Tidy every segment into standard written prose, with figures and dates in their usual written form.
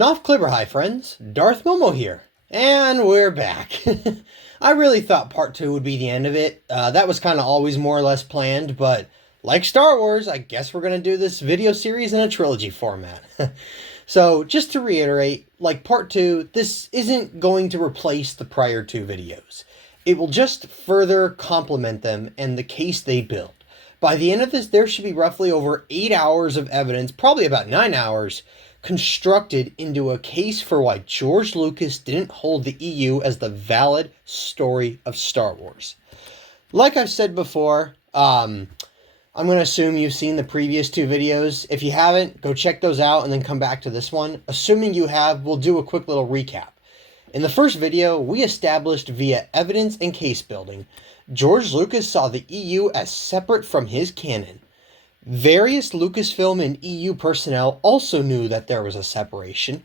Noff Clipper, hi friends, Darth Momo here, and we're back. I really thought part 2 would be the end of it. That was kind of always more or less planned, but like Star Wars, I guess we're going to do this video series in a trilogy format. So just to reiterate, like part 2, this isn't going to replace the prior 2 videos. It will just further complement them and the case they build. By the end of this, there should be roughly over 8 hours of evidence, probably about 9 hours, constructed into a case for why George Lucas didn't hold the EU as the valid story of Star Wars. Like I've said before, I'm going to assume you've seen the previous 2 videos. If you haven't, go check those out and then come back to this one. Assuming you have, we'll do a quick little recap. In the first video, we established via evidence and case building, George Lucas saw the EU as separate from his canon. Various Lucasfilm and EU personnel also knew that there was a separation.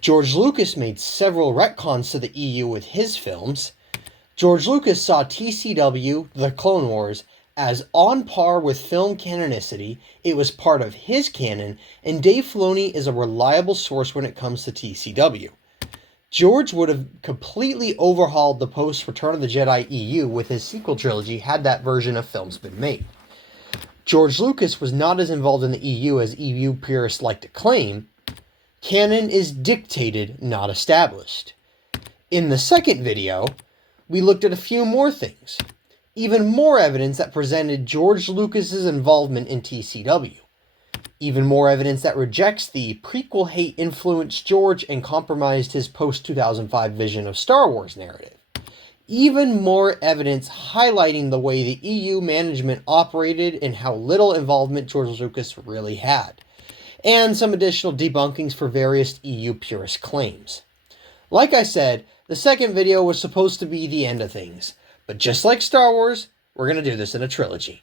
George Lucas made several retcons to the EU with his films. George Lucas saw TCW, The Clone Wars, as on par with film canonicity. It was part of his canon, and Dave Filoni is a reliable source when it comes to TCW. George would have completely overhauled the post-Return of the Jedi EU with his sequel trilogy had that version of films been made. George Lucas was not as involved in the EU as EU purists like to claim. Canon is dictated, not established. In the second video, we looked at a few more things. Even more evidence that presented George Lucas's involvement in TCW. Even more evidence that rejects the prequel hate influenced George and compromised his post-2005 vision of Star Wars narrative. Even more evidence highlighting the way the EU management operated and how little involvement George Lucas really had. And some additional debunkings for various EU purist claims. Like I said, the second video was supposed to be the end of things. But just like Star Wars, we're going to do this in a trilogy.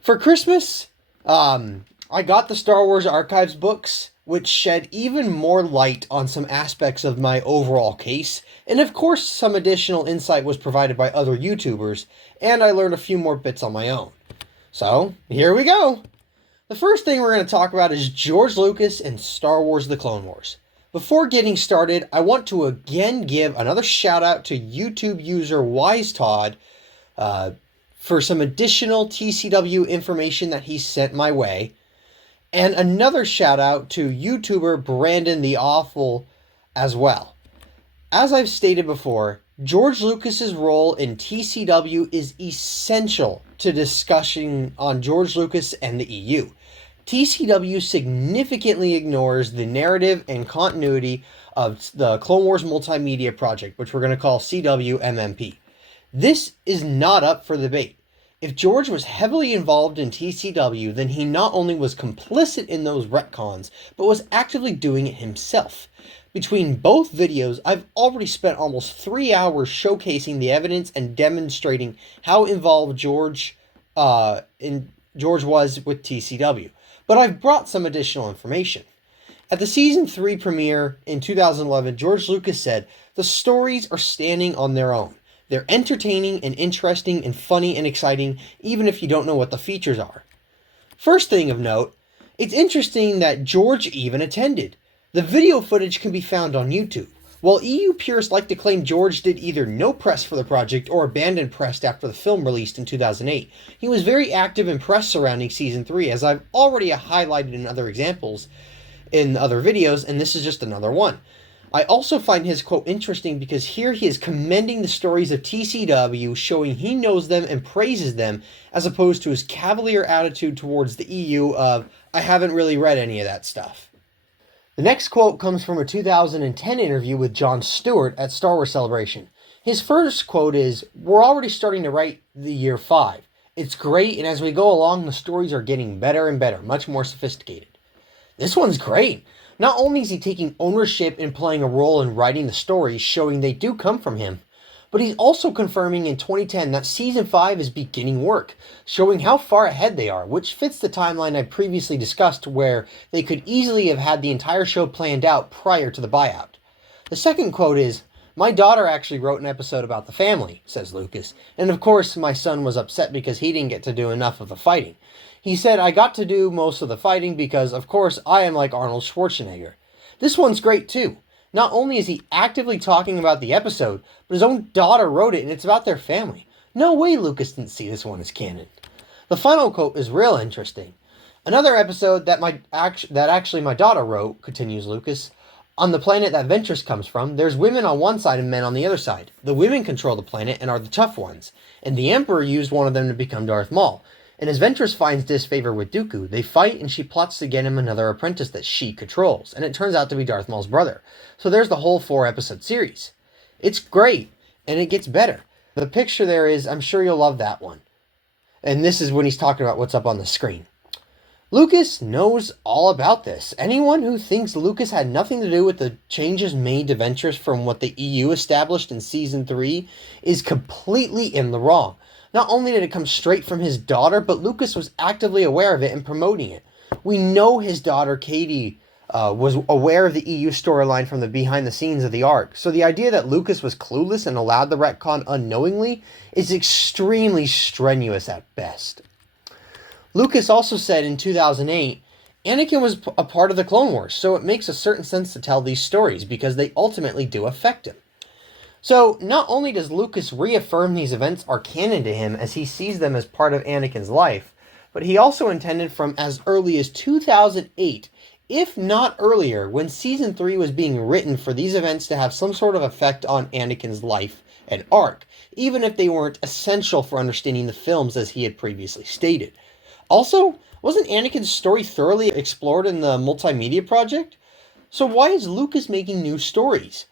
For Christmas, I got the Star Wars Archives books, which shed even more light on some aspects of my overall case, and of course some additional insight was provided by other YouTubers, and I learned a few more bits on my own. So, here we go! The first thing we're going to talk about is George Lucas and Star Wars The Clone Wars. Before getting started, I want to again give another shout out to YouTube user WiseTodd for some additional TCW information that he sent my way. And another shout out to YouTuber Brandon the Awful as well. As I've stated before, George Lucas's role in TCW is essential to discussion on George Lucas and the EU. TCW significantly ignores the narrative and continuity of the Clone Wars Multimedia Project, which we're going to call CWMMP. This is not up for debate. If George was heavily involved in TCW, then he not only was complicit in those retcons, but was actively doing it himself. Between both videos, I've already spent almost 3 hours showcasing the evidence and demonstrating how involved George was with TCW. But I've brought some additional information. At the Season 3 premiere in 2011, George Lucas said, "The stories are standing on their own. They're entertaining and interesting and funny and exciting, even if you don't know what the features are." First thing of note, it's interesting that George even attended. The video footage can be found on YouTube. While EU purists like to claim George did either no press for the project or abandoned press after the film released in 2008, he was very active in press surrounding Season 3, as I've already highlighted in other examples in other videos, and this is just another one. I also find his quote interesting because here he is commending the stories of TCW, showing he knows them and praises them, as opposed to his cavalier attitude towards the EU of, "I haven't really read any of that stuff." The next quote comes from a 2010 interview with Jon Stewart at Star Wars Celebration. His first quote is, "We're already starting to write the year 5. It's great, and as we go along, the stories are getting better and better, much more sophisticated." This one's great. Not only is he taking ownership in playing a role in writing the stories, showing they do come from him, but he's also confirming in 2010 that Season 5 is beginning work, showing how far ahead they are, which fits the timeline I previously discussed where they could easily have had the entire show planned out prior to the buyout. The second quote is, "My daughter actually wrote an episode about the family," says Lucas, "and of course my son was upset because he didn't get to do enough of the fighting. He said, I got to do most of the fighting because, of course, I am like Arnold Schwarzenegger. This one's great too. Not only is he actively talking about the episode, but his own daughter wrote it and it's about their family. No way Lucas didn't see this one as canon. The final quote is real interesting. Another episode that actually my daughter wrote, continues Lucas, on the planet that Ventress comes from, there's women on one side and men on the other side. The women control the planet and are the tough ones, and the Emperor used one of them to become Darth Maul. And as Ventress finds disfavor with Dooku, they fight and she plots to get him another apprentice that she controls, and it turns out to be Darth Maul's brother. So there's the whole 4-episode series. It's great, and it gets better. The picture there is, I'm sure you'll love that one. And this is when he's talking about what's up on the screen. Lucas knows all about this. Anyone who thinks Lucas had nothing to do with the changes made to Ventress from what the EU established in Season 3 is completely in the wrong. Not only did it come straight from his daughter, but Lucas was actively aware of it and promoting it. We know his daughter, Katie, was aware of the EU storyline from the behind the scenes of the arc. So the idea that Lucas was clueless and allowed the retcon unknowingly is extremely strenuous at best. Lucas also said in 2008, Anakin was a part of the Clone Wars, so it makes a certain sense to tell these stories because they ultimately do affect him. So not only does Lucas reaffirm these events are canon to him as he sees them as part of Anakin's life, but he also intended from as early as 2008, if not earlier, when Season 3 was being written for these events to have some sort of effect on Anakin's life and arc, even if they weren't essential for understanding the films as he had previously stated. Also, wasn't Anakin's story thoroughly explored in the multimedia project? So why is Lucas making new stories?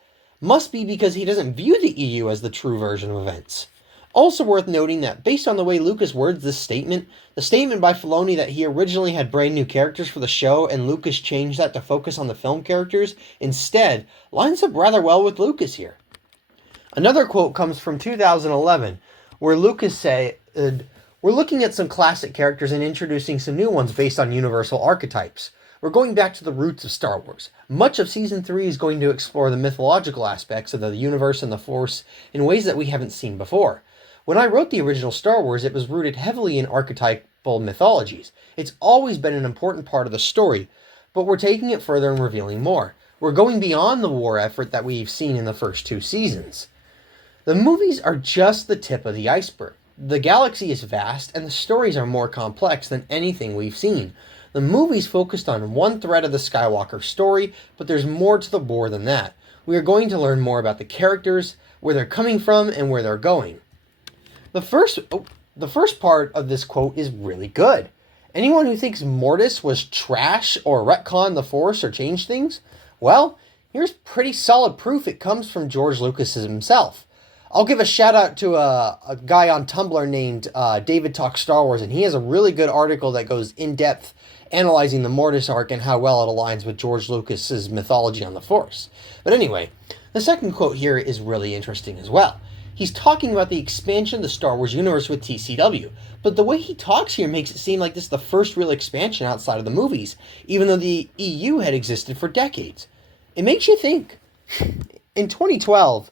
Must be because he doesn't view the EU as the true version of events. Also worth noting that based on the way Lucas words this statement, the statement by Filoni that he originally had brand new characters for the show and Lucas changed that to focus on the film characters instead lines up rather well with Lucas here. Another quote comes from 2011 where Lucas said, "We're looking at some classic characters and introducing some new ones based on universal archetypes. We're going back to the roots of Star Wars. Much of Season 3 is going to explore the mythological aspects of the universe and the Force in ways that we haven't seen before. When I wrote the original Star Wars, it was rooted heavily in archetypal mythologies. It's always been an important part of the story, but we're taking it further and revealing more. We're going beyond the war effort that we've seen in the first 2 seasons. The movies are just the tip of the iceberg. The galaxy is vast, and the stories are more complex than anything we've seen. The movies focused on one thread of the Skywalker story, but there's more to the lore than that. We are going to learn more about the characters, where they're coming from, and where they're going." The first part of this quote is really good. Anyone who thinks Mortis was trash or retcon the Force or change things, well, here's pretty solid proof it comes from George Lucas himself. I'll give a shout out to a guy on Tumblr named David Talks Star Wars, and he has a really good article that goes in depth analyzing the Mortis arc and how well it aligns with George Lucas's mythology on the Force. But anyway, the second quote here is really interesting as well. He's talking about the expansion of the Star Wars universe with TCW, but the way he talks here makes it seem like this is the first real expansion outside of the movies, even though the EU had existed for decades. It makes you think. In 2012,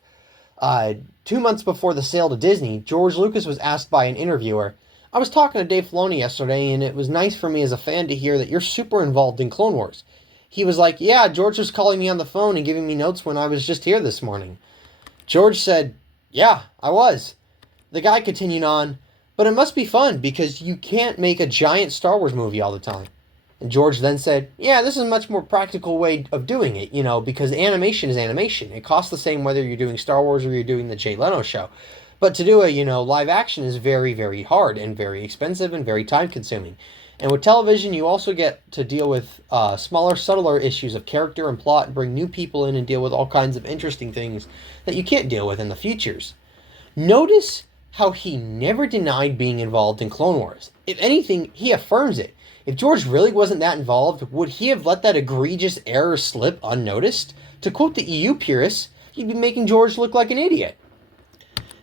2 months before the sale to Disney, George Lucas was asked by an interviewer, "I was talking to Dave Filoni yesterday, and it was nice for me as a fan to hear that you're super involved in Clone Wars." He was like, "Yeah, George was calling me on the phone and giving me notes when I was just here this morning." George said, "Yeah, I was." The guy continued on, "But it must be fun because you can't make a giant Star Wars movie all the time." And George then said, "Yeah, this is a much more practical way of doing it, because animation is animation. It costs the same whether you're doing Star Wars or you're doing the Jay Leno show. But to do a, live action is very, very hard and very expensive and very time consuming. And with television, you also get to deal with smaller, subtler issues of character and plot and bring new people in and deal with all kinds of interesting things that you can't deal with in the features." Notice how he never denied being involved in Clone Wars. If anything, he affirms it. If George really wasn't that involved, would he have let that egregious error slip unnoticed? To quote the EU purists, you'd be making George look like an idiot.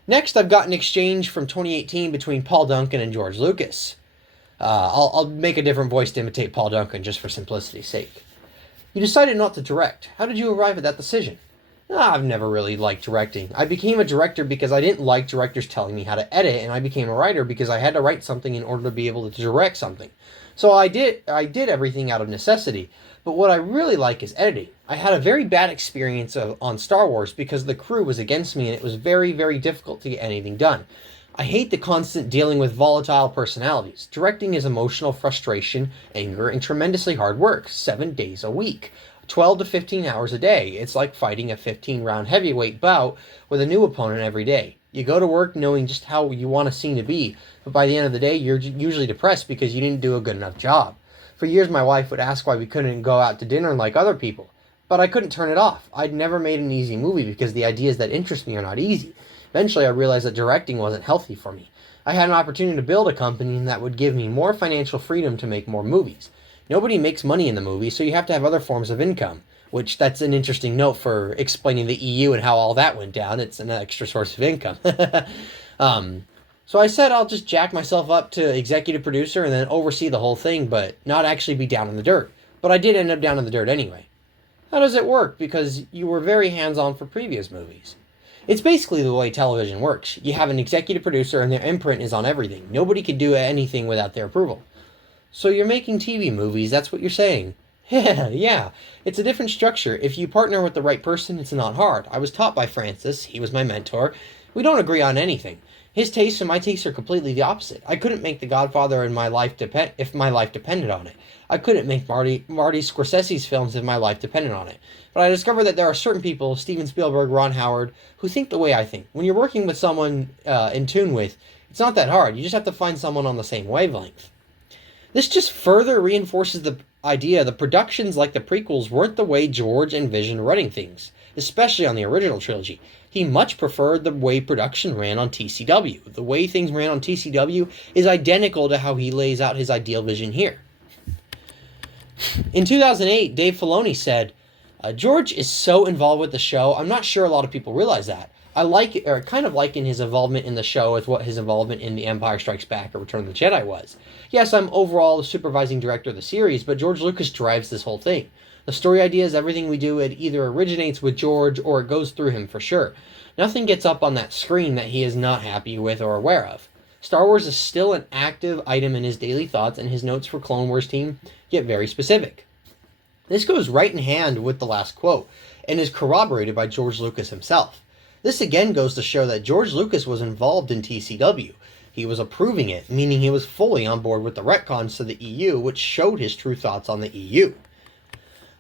Next, I've got an exchange from 2018 between Paul Duncan and George Lucas. I'll make a different voice to imitate Paul Duncan just for simplicity's sake. "You decided not to direct. How did you arrive at that decision?" "I've never really liked directing. I became a director because I didn't like directors telling me how to edit, and I became a writer because I had to write something in order to be able to direct something. So I did everything out of necessity. But what I really like is editing. I had a very bad experience on Star Wars because the crew was against me and it was very, very difficult to get anything done. I hate the constant dealing with volatile personalities. Directing is emotional frustration, anger, and tremendously hard work, 7 days a week. 12 to 15 hours a day. It's like fighting a 15-round heavyweight bout with a new opponent every day. You go to work knowing just how you want a scene to be, but by the end of the day, you're usually depressed because you didn't do a good enough job. For years, my wife would ask why we couldn't go out to dinner like other people, but I couldn't turn it off. I'd never made an easy movie because the ideas that interest me are not easy. Eventually, I realized that directing wasn't healthy for me. I had an opportunity to build a company that would give me more financial freedom to make more movies. Nobody makes money in the movie, so you have to have other forms of income, which that's an interesting note for explaining the EU and how all that went down. It's an extra source of income. So I said I'll just jack myself up to executive producer and then oversee the whole thing, but not actually be down in the dirt. But I did end up down in the dirt anyway. How does it work? Because you were very hands-on for previous movies. It's basically the way television works. You have an executive producer and their imprint is on everything. Nobody can do anything without their approval. So you're making TV movies, that's what you're saying. Yeah. It's a different structure. If you partner with the right person, it's not hard. I was taught by Francis. He was my mentor. We don't agree on anything. His tastes and my tastes are completely the opposite. I couldn't make The Godfather if my life depended on it. I couldn't make Marty Scorsese's films if my life depended on it. But I discovered that there are certain people, Steven Spielberg, Ron Howard, who think the way I think. When you're working with someone in tune with, it's not that hard. You just have to find someone on the same wavelength. This just further reinforces the idea that productions like the prequels weren't the way George envisioned running things, especially on the original trilogy. He much preferred the way production ran on TCW. The way things ran on TCW is identical to how he lays out his ideal vision here. In 2008, Dave Filoni said, George is so involved with the show, I'm not sure a lot of people realize that. I kind of liken his involvement in the show as what his involvement in The Empire Strikes Back or Return of the Jedi was. Yes, I'm overall the supervising director of the series, but George Lucas drives this whole thing. The story ideas, everything we do, it either originates with George or it goes through him for sure. Nothing gets up on that screen that he is not happy with or aware of. Star Wars is still an active item in his daily thoughts, and his notes for Clone Wars team get very specific. This goes right in hand with the last quote, and is corroborated by George Lucas himself. This again goes to show that George Lucas was involved in TCW. He was approving it, meaning he was fully on board with the retcons to the EU, which showed his true thoughts on the EU.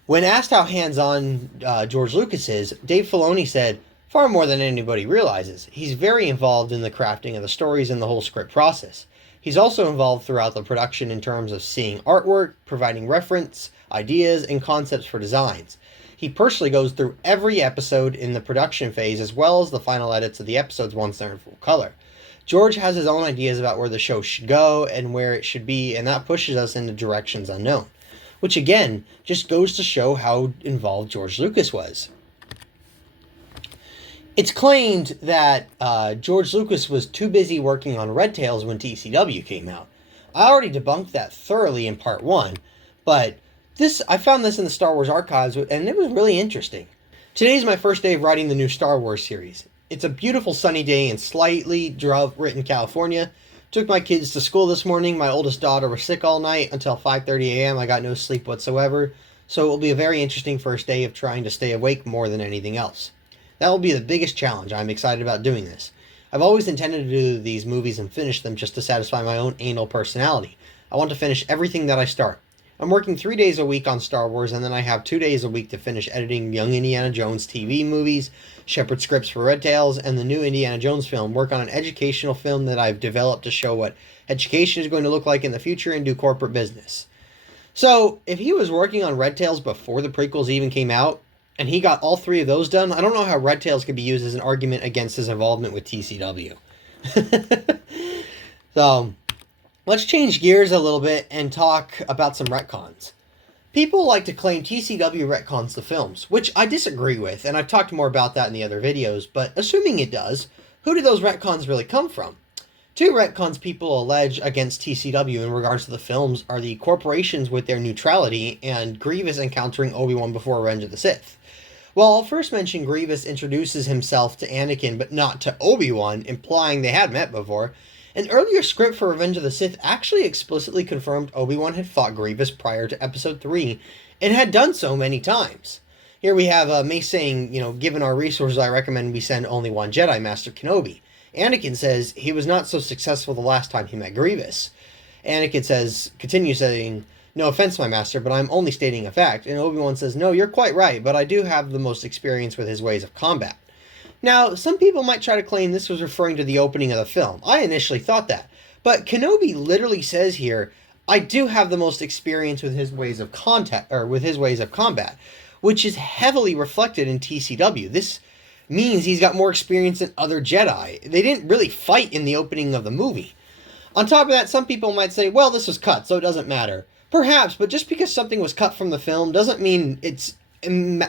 When asked how hands-on George Lucas is, Dave Filoni said, far more than anybody realizes. He's very involved in the crafting of the stories and the whole script process. He's also involved throughout the production in terms of seeing artwork, providing reference, ideas, and concepts for designs. He personally goes through every episode in the production phase as well as the final edits of the episodes once they're in full color. George has his own ideas about where the show should go and where it should be, and that pushes us into directions unknown. Which again, just goes to show how involved George Lucas was. It's claimed that George Lucas was too busy working on Red Tails when TCW came out. I already debunked that thoroughly in part 1, but I found this in the Star Wars archives, and it was really interesting. Today's my first day of writing the new Star Wars series. It's a beautiful sunny day in slightly drought-ridden California. Took my kids to school this morning. My oldest daughter was sick all night until 5:30 a.m. I got no sleep whatsoever. So it will be a very interesting first day of trying to stay awake more than anything else. That will be the biggest challenge. I'm excited about doing this. I've always intended to do these movies and finish them just to satisfy my own anal personality. I want to finish everything that I start. I'm working 3 days a week on Star Wars, and then I have 2 days a week to finish editing Young Indiana Jones TV movies, Shepard scripts for Red Tails, and the new Indiana Jones film, work on an educational film that I've developed to show what education is going to look like in the future and do corporate business. So, if he was working on Red Tails before the prequels even came out, and he got all 3 of those done, I don't know how Red Tails could be used as an argument against his involvement with TCW. So, let's change gears a little bit and talk about some retcons. People like to claim TCW retcons the films, which I disagree with, and I've talked more about that in the other videos, but assuming it does, who do those retcons really come from? 2 retcons people allege against TCW in regards to the films are the corporations with their neutrality and Grievous encountering Obi-Wan before Revenge of the Sith. Well, I'll first mention Grievous introduces himself to Anakin but not to Obi-Wan, implying they had met before. An earlier script for Revenge of the Sith actually explicitly confirmed Obi-Wan had fought Grievous prior to Episode 3, It had done so many times. Here we have Mace saying, given our resources, I recommend we send only one Jedi, Master Kenobi. Anakin says he was not so successful the last time he met Grievous. Anakin continues saying, no offense, my master, but I'm only stating a fact. And Obi-Wan says, no, you're quite right, but I do have the most experience with his ways of combat. Now, some people might try to claim this was referring to the opening of the film. I initially thought that. But Kenobi literally says here, I do have the most experience with his ways of combat, which is heavily reflected in TCW. This means he's got more experience than other Jedi. They didn't really fight in the opening of the movie. On top of that, some people might say, well, this was cut, so it doesn't matter. Perhaps, but just because something was cut from the film doesn't mean it's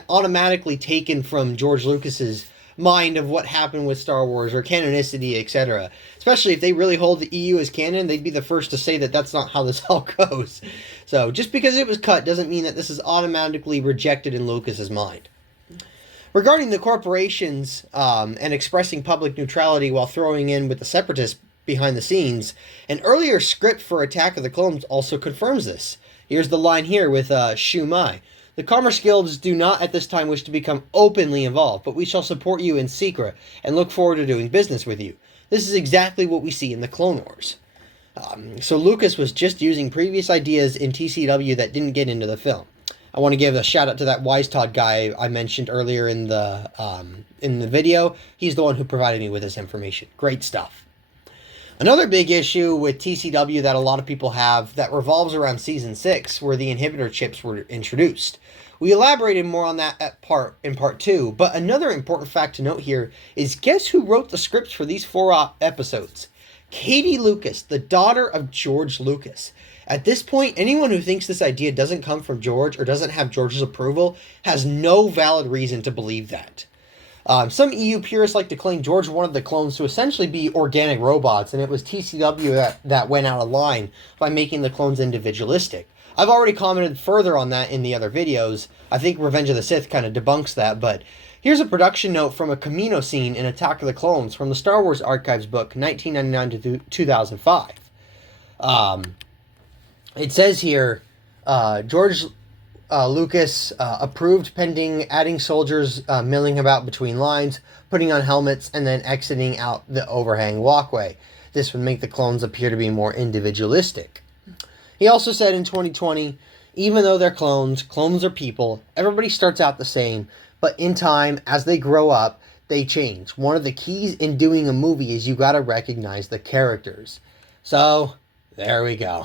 automatically taken from George Lucas's mind of what happened with Star Wars or canonicity, etc. Especially if they really hold the EU as canon, they'd be the first to say that that's not how this all goes. So just because it was cut doesn't mean that this is automatically rejected in Lucas's mind. Regarding the corporations and expressing public neutrality while throwing in with the separatists behind the scenes, an earlier script for Attack of the Clones also confirms this. Here's the line here with Shu Mai. The Commerce Guilds do not at this time wish to become openly involved, but we shall support you in secret and look forward to doing business with you. This is exactly what we see in the Clone Wars. So Lucas was just using previous ideas in TCW that didn't get into the film. I want to give a shout out to that Wise Todd guy I mentioned earlier in the video. He's the one who provided me with this information. Great stuff. Another big issue with TCW that a lot of people have that revolves around Season 6, where the inhibitor chips were introduced. We elaborated more on that in part 2, but another important fact to note here is guess who wrote the scripts for these 4 episodes? Katie Lucas, the daughter of George Lucas. At this point, anyone who thinks this idea doesn't come from George or doesn't have George's approval has no valid reason to believe that. Some EU purists like to claim George wanted the clones to essentially be organic robots, and it was TCW that went out of line by making the clones individualistic. I've already commented further on that in the other videos. I think Revenge of the Sith kind of debunks that, but here's a production note from a Camino scene in Attack of the Clones from the Star Wars Archives book, 1999 to 2005. It says here, George Lucas approved pending adding soldiers milling about between lines, putting on helmets, and then exiting out the overhang walkway. This would make the clones appear to be more individualistic. He also said in 2020, even though they're clones are people, everybody starts out the same, but in time, as they grow up, they change. One of the keys in doing a movie is you gotta recognize the characters. So, there we go.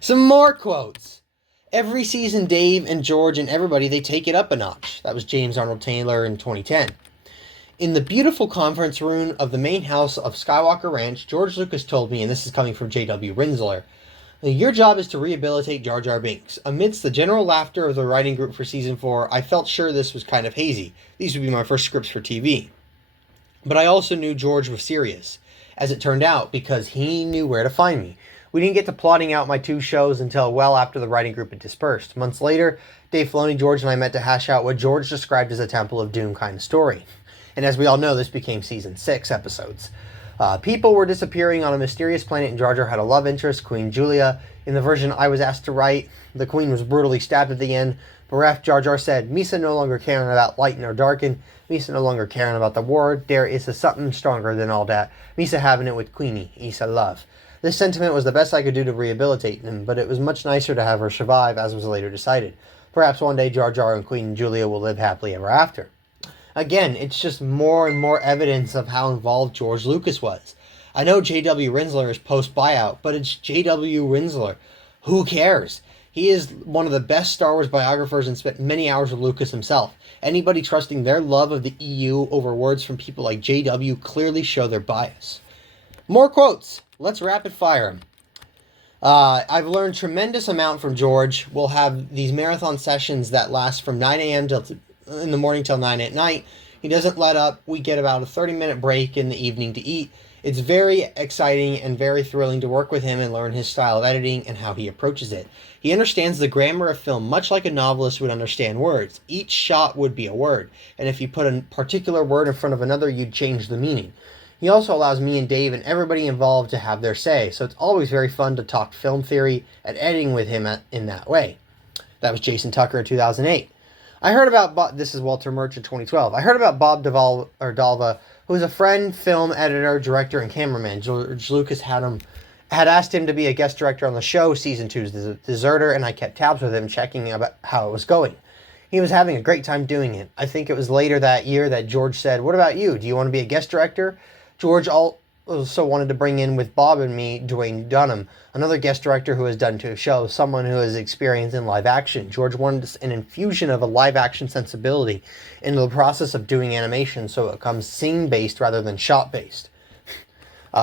Some more quotes. Every season, Dave and George and everybody, they take it up a notch. That was James Arnold Taylor in 2010. In the beautiful conference room of the main house of Skywalker Ranch, George Lucas told me, and this is coming from J.W. Rinsler, your job is to rehabilitate Jar Jar Binks. Amidst the general laughter of the writing group for Season 4, I felt sure this was kind of hazy. These would be my first scripts for TV. But I also knew George was serious, as it turned out, because he knew where to find me. We didn't get to plotting out my 2 shows until well after the writing group had dispersed. Months later, Dave Filoni, George, and I met to hash out what George described as a Temple of Doom kind of story. And as we all know, this became Season 6 episodes. People were disappearing on a mysterious planet, and Jar Jar had a love interest, Queen Julia. In the version I was asked to write, the Queen was brutally stabbed at the end. Bereft, Jar Jar said, Misa no longer caring about light nor darken. Misa no longer caring about the war. There is something stronger than all that. Misa having it with Queenie. Isa love. This sentiment was the best I could do to rehabilitate him, but it was much nicer to have her survive, as was later decided. Perhaps one day Jar Jar and Queen Julia will live happily ever after. Again, it's just more and more evidence of how involved George Lucas was. I know J.W. Rinsler is post-buyout, but it's J.W. Rinsler. Who cares? He is one of the best Star Wars biographers and spent many hours with Lucas himself. Anybody trusting their love of the EU over words from people like J.W. clearly show their bias. More quotes. Let's rapid fire them. I've learned tremendous amount from George. We'll have these marathon sessions that last from 9 a.m. in the morning till 9 at night. He doesn't let up. We get about a 30-minute break in the evening to eat. It's very exciting and very thrilling to work with him and learn his style of editing and how he approaches it. He understands the grammar of film much like a novelist would understand words. Each shot would be a word, and if you put a particular word in front of another, you'd change the meaning. He also allows me and Dave and everybody involved to have their say, so it's always very fun to talk film theory and editing with him in that way. That was Jason Tucker in 2008. I heard about this is Walter Murch in 2012. I heard about Bob Dalva, who was a friend, film editor, director, and cameraman. George Lucas had asked him to be a guest director on the show, season 2's Deserter, and I kept tabs with him, checking about how it was going. He was having a great time doing it. I think it was later that year that George said, "What about you? Do you want to be a guest director?" George also wanted to bring in with Bob and me Dwayne Dunham, another guest director who has done 2 shows, someone who has experience in live action. George wanted an infusion of a live action sensibility into the process of doing animation, so it becomes scene-based rather than shot-based.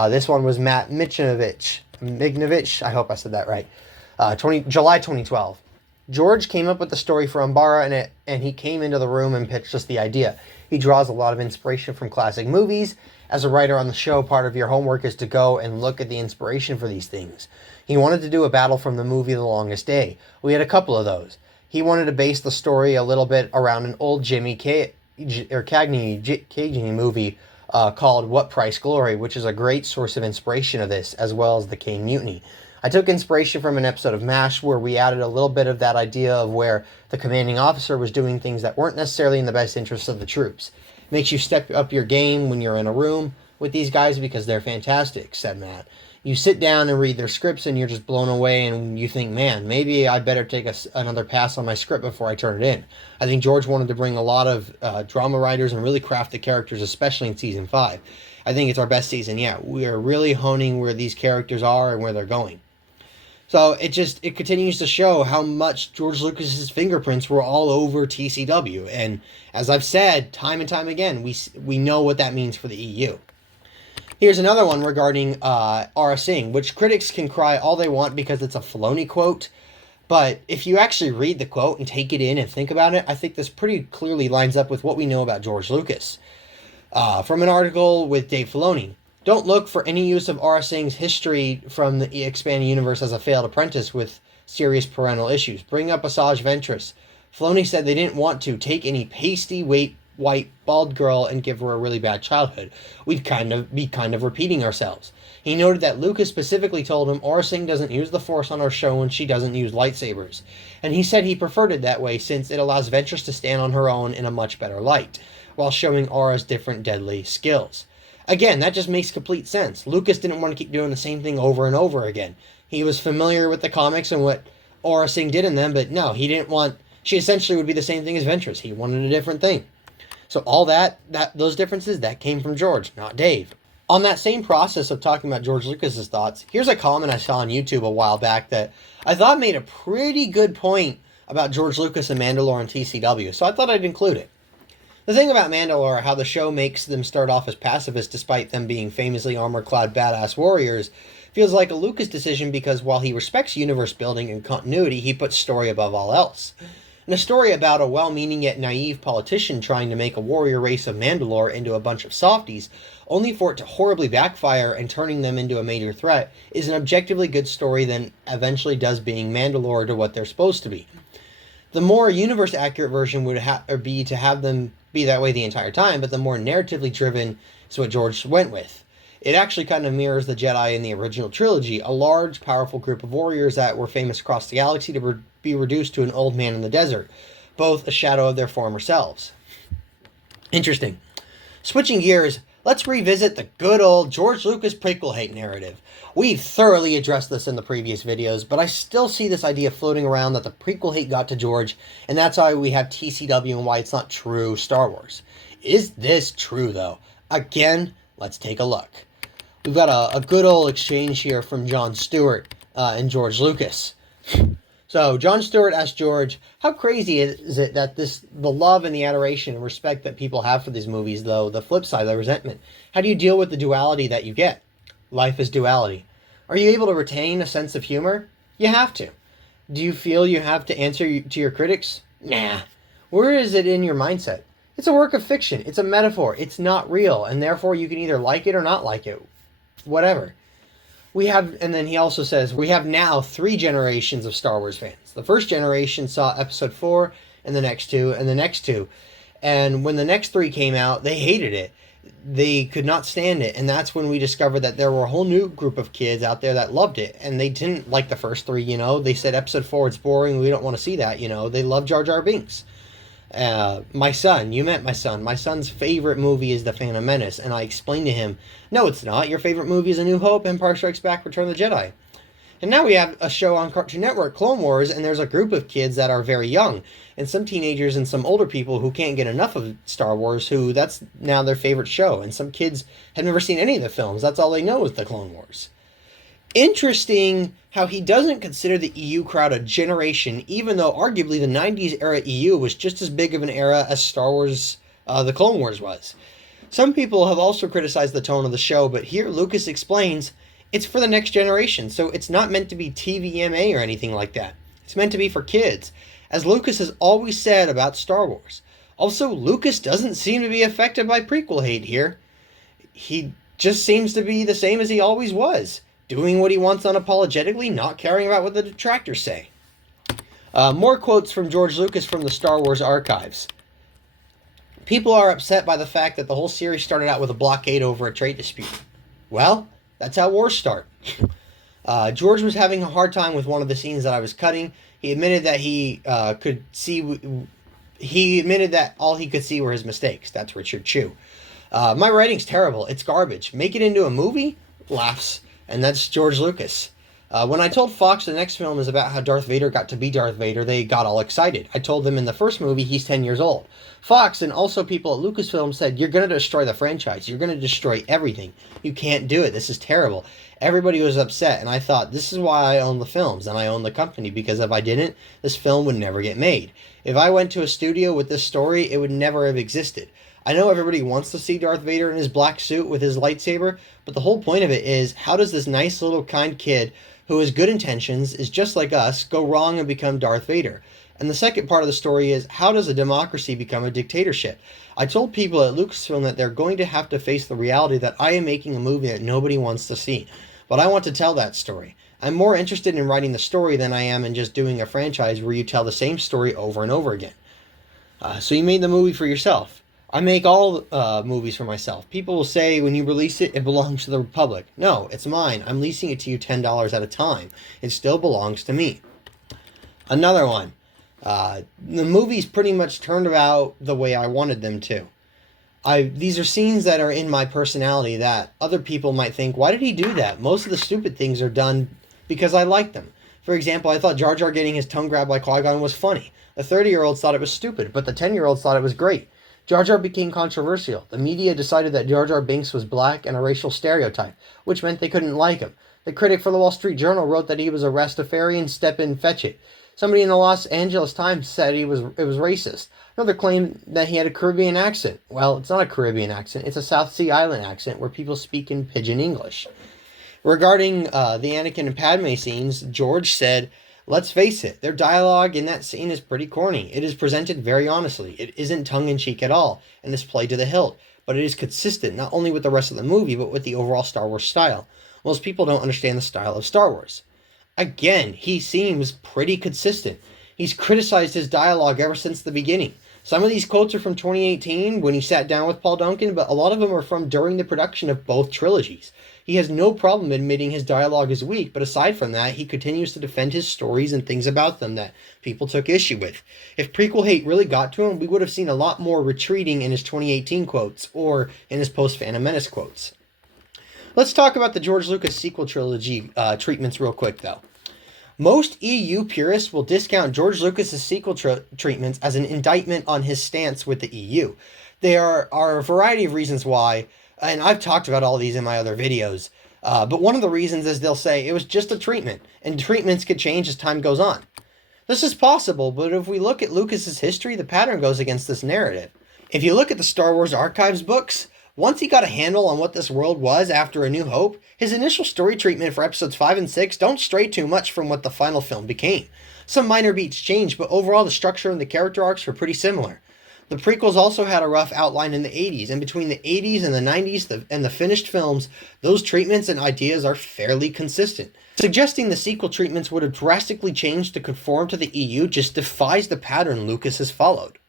This one was Matt Mignovich, I hope I said that right, July 2012. George came up with the story for Umbara, and he came into the room and pitched us the idea. He draws a lot of inspiration from classic movies. As a writer on the show, part of your homework is to go and look at the inspiration for these things. He wanted to do a battle from the movie The Longest Day. We had a couple of those. He wanted to base the story a little bit around an old Jimmy Cagney movie called What Price Glory, which is a great source of inspiration of this, as well as the Caine Mutiny. I took inspiration from an episode of MASH where we added a little bit of that idea of where the commanding officer was doing things that weren't necessarily in the best interest of the troops. It makes you step up your game when you're in a room with these guys because they're fantastic, said Matt. You sit down and read their scripts and you're just blown away and you think, man, maybe I better take another pass on my script before I turn it in. I think George wanted to bring a lot of drama writers and really craft the characters, especially in season 5. I think it's our best season yet. We are really honing where these characters are and where they're going. So it continues to show how much George Lucas's fingerprints were all over TCW. And as I've said time and time again, we know what that means for the EU. Here's another one regarding Aura Singh, which critics can cry all they want because it's a Filoni quote. But if you actually read the quote and take it in and think about it, I think this pretty clearly lines up with what we know about George Lucas. From an article with Dave Filoni. Don't look for any use of Aura Singh's history from the expanded universe as a failed apprentice with serious parental issues. Bring up Asajj Ventress. Filoni said they didn't want to take any pasty, white, bald girl and give her a really bad childhood. We'd be repeating ourselves. He noted that Lucas specifically told him Aura Singh doesn't use the Force on her show and she doesn't use lightsabers. And he said he preferred it that way since it allows Ventress to stand on her own in a much better light, while showing Aura's different deadly skills. Again, that just makes complete sense. Lucas didn't want to keep doing the same thing over and over again. He was familiar with the comics and what Aura Singh did in them, but no, he didn't want... She essentially would be the same thing as Ventress. He wanted a different thing. So all those differences, that came from George, not Dave. On that same process of talking about George Lucas's thoughts, here's a comment I saw on YouTube a while back that I thought made a pretty good point about George Lucas and Mandalore and TCW, so I thought I'd include it. The thing about Mandalore, how the show makes them start off as pacifists despite them being famously armor-clad badass warriors, feels like a Lucas decision because while he respects universe building and continuity, he puts story above all else. And a story about a well-meaning yet naive politician trying to make a warrior race of Mandalore into a bunch of softies, only for it to horribly backfire and turning them into a major threat, is an objectively good story than eventually does being Mandalore to what they're supposed to be. The more universe-accurate version would be to have them be that way the entire time, but the more narratively driven is what George went with. It actually kind of mirrors the Jedi in the original trilogy, a large, powerful group of warriors that were famous across the galaxy to be reduced to an old man in the desert, both a shadow of their former selves. Interesting. Switching gears, let's revisit the good old George Lucas prequel hate narrative. We've thoroughly addressed this in the previous videos, but I still see this idea floating around that the prequel hate got to George, and that's why we have TCW and why it's not true Star Wars. Is this true, though? Again, let's take a look. We've got a good old exchange here from Jon Stewart and George Lucas. So, Jon Stewart asked George, how crazy is it that the love and the adoration and respect that people have for these movies, though, the flip side, the resentment, how do you deal with the duality that you get? Life is duality. Are you able to retain a sense of humor? You have to. Do you feel you have to answer to your critics? Nah. Where is it in your mindset? It's a work of fiction. It's a metaphor. It's not real, and therefore you can either like it or not like it. Whatever. And then he also says, we have now 3 generations of Star Wars fans. The first generation saw Episode 4, and the next 2, and the next 2. And when the next 3 came out, they hated it. They could not stand it. And that's when we discovered that there were a whole new group of kids out there that loved it. And they didn't like the first 3, you know. They said episode 4, it's boring. We don't want to see that, you know. They love Jar Jar Binks. My son, you met my son. My son's favorite movie is The Phantom Menace. And I explained to him, no, it's not. Your favorite movie is A New Hope, Empire Strikes Back, Return of the Jedi. And now we have a show on Cartoon Network, Clone Wars, and there's a group of kids that are very young, and some teenagers and some older people who can't get enough of Star Wars, who that's now their favorite show. And some kids have never seen any of the films. That's all they know is the Clone Wars. Interesting how he doesn't consider the EU crowd a generation, even though arguably the 90s era EU was just as big of an era as Star Wars, the Clone Wars was. Some people have also criticized the tone of the show, but here Lucas explains it's for the next generation, so it's not meant to be TVMA or anything like that. It's meant to be for kids, as Lucas has always said about Star Wars. Also, Lucas doesn't seem to be affected by prequel hate here. He just seems to be the same as he always was, doing what he wants unapologetically, not caring about what the detractors say. More quotes from George Lucas from the Star Wars archives. People are upset by the fact that the whole series started out with a blockade over a trade dispute. Well, that's how wars start. George was having a hard time with one of the scenes that I was cutting. He admitted that he admitted that all he could see were his mistakes. That's Richard Chew. My writing's terrible. It's garbage. Make it into a movie? Laughs. And that's George Lucas. When I told Fox the next film is about how Darth Vader got to be Darth Vader, they got all excited. I told them in the first movie he's 10 years old. Fox and also people at Lucasfilm said, you're going to destroy the franchise. You're going to destroy everything. You can't do it. This is terrible. Everybody was upset, and I thought, this is why I own the films, and I own the company, because if I didn't, this film would never get made. If I went to a studio with this story, it would never have existed. I know everybody wants to see Darth Vader in his black suit with his lightsaber, but the whole point of it is, how does this nice little kind kid who has good intentions, is just like us, go wrong and become Darth Vader? And the second part of the story is, how does a democracy become a dictatorship? I told people at Lucasfilm that they're going to have to face the reality that I am making a movie that nobody wants to see. But I want to tell that story. I'm more interested in writing the story than I am in just doing a franchise where you tell the same story over and over again. So you made the movie for yourself. I make all movies for myself. People will say when you release it, it belongs to the public. No, it's mine. I'm leasing it to you $10 at a time. It still belongs to me. Another one. The movies pretty much turned out the way I wanted them to. These are scenes that are in my personality that other people might think, why did he do that? Most of the stupid things are done because I like them. For example, I thought Jar Jar getting his tongue grabbed by Qui-Gon was funny. The 30-year-olds thought it was stupid, but the 10-year-olds thought it was great. Jar Jar became controversial. The media decided that Jar Jar Binks was black and a racial stereotype, which meant they couldn't like him. The critic for the Wall Street Journal wrote that he was a Rastafarian, step in, fetch it. Somebody in the Los Angeles Times said it was racist. Another claimed that he had a Caribbean accent. Well, it's not a Caribbean accent. It's a South Sea Island accent where people speak in pidgin English. Regarding the Anakin and Padme scenes, George said, let's face it, their dialogue in that scene is pretty corny. It is presented very honestly. It isn't tongue-in-cheek at all, and is played to the hilt. But it is consistent, not only with the rest of the movie, but with the overall Star Wars style. Most people don't understand the style of Star Wars. Again, he seems pretty consistent. He's criticized his dialogue ever since the beginning. Some of these quotes are from 2018 when he sat down with Paul Duncan, but a lot of them are from during the production of both trilogies. He has no problem admitting his dialogue is weak, but aside from that, he continues to defend his stories and things about them that people took issue with. If prequel hate really got to him, we would have seen a lot more retreating in his 2018 quotes or in his post-Phantom Menace quotes. Let's talk about the George Lucas sequel trilogy treatments real quick, though. Most EU purists will discount George Lucas's sequel treatments as an indictment on his stance with the EU. There are a variety of reasons why, and I've talked about all these in my other videos, but one of the reasons is they'll say it was just a treatment, and treatments could change as time goes on. This is possible, but if we look at Lucas's history, the pattern goes against this narrative. If you look at the Star Wars Archives books, once he got a handle on what this world was after A New Hope, his initial story treatment for episodes 5 and 6 don't stray too much from what the final film became. Some minor beats changed, but overall the structure and the character arcs were pretty similar. The prequels also had a rough outline in the 80s, and between the 80s and the 90s and the finished films, those treatments and ideas are fairly consistent. Suggesting the sequel treatments would have drastically changed to conform to the EU just defies the pattern Lucas has followed.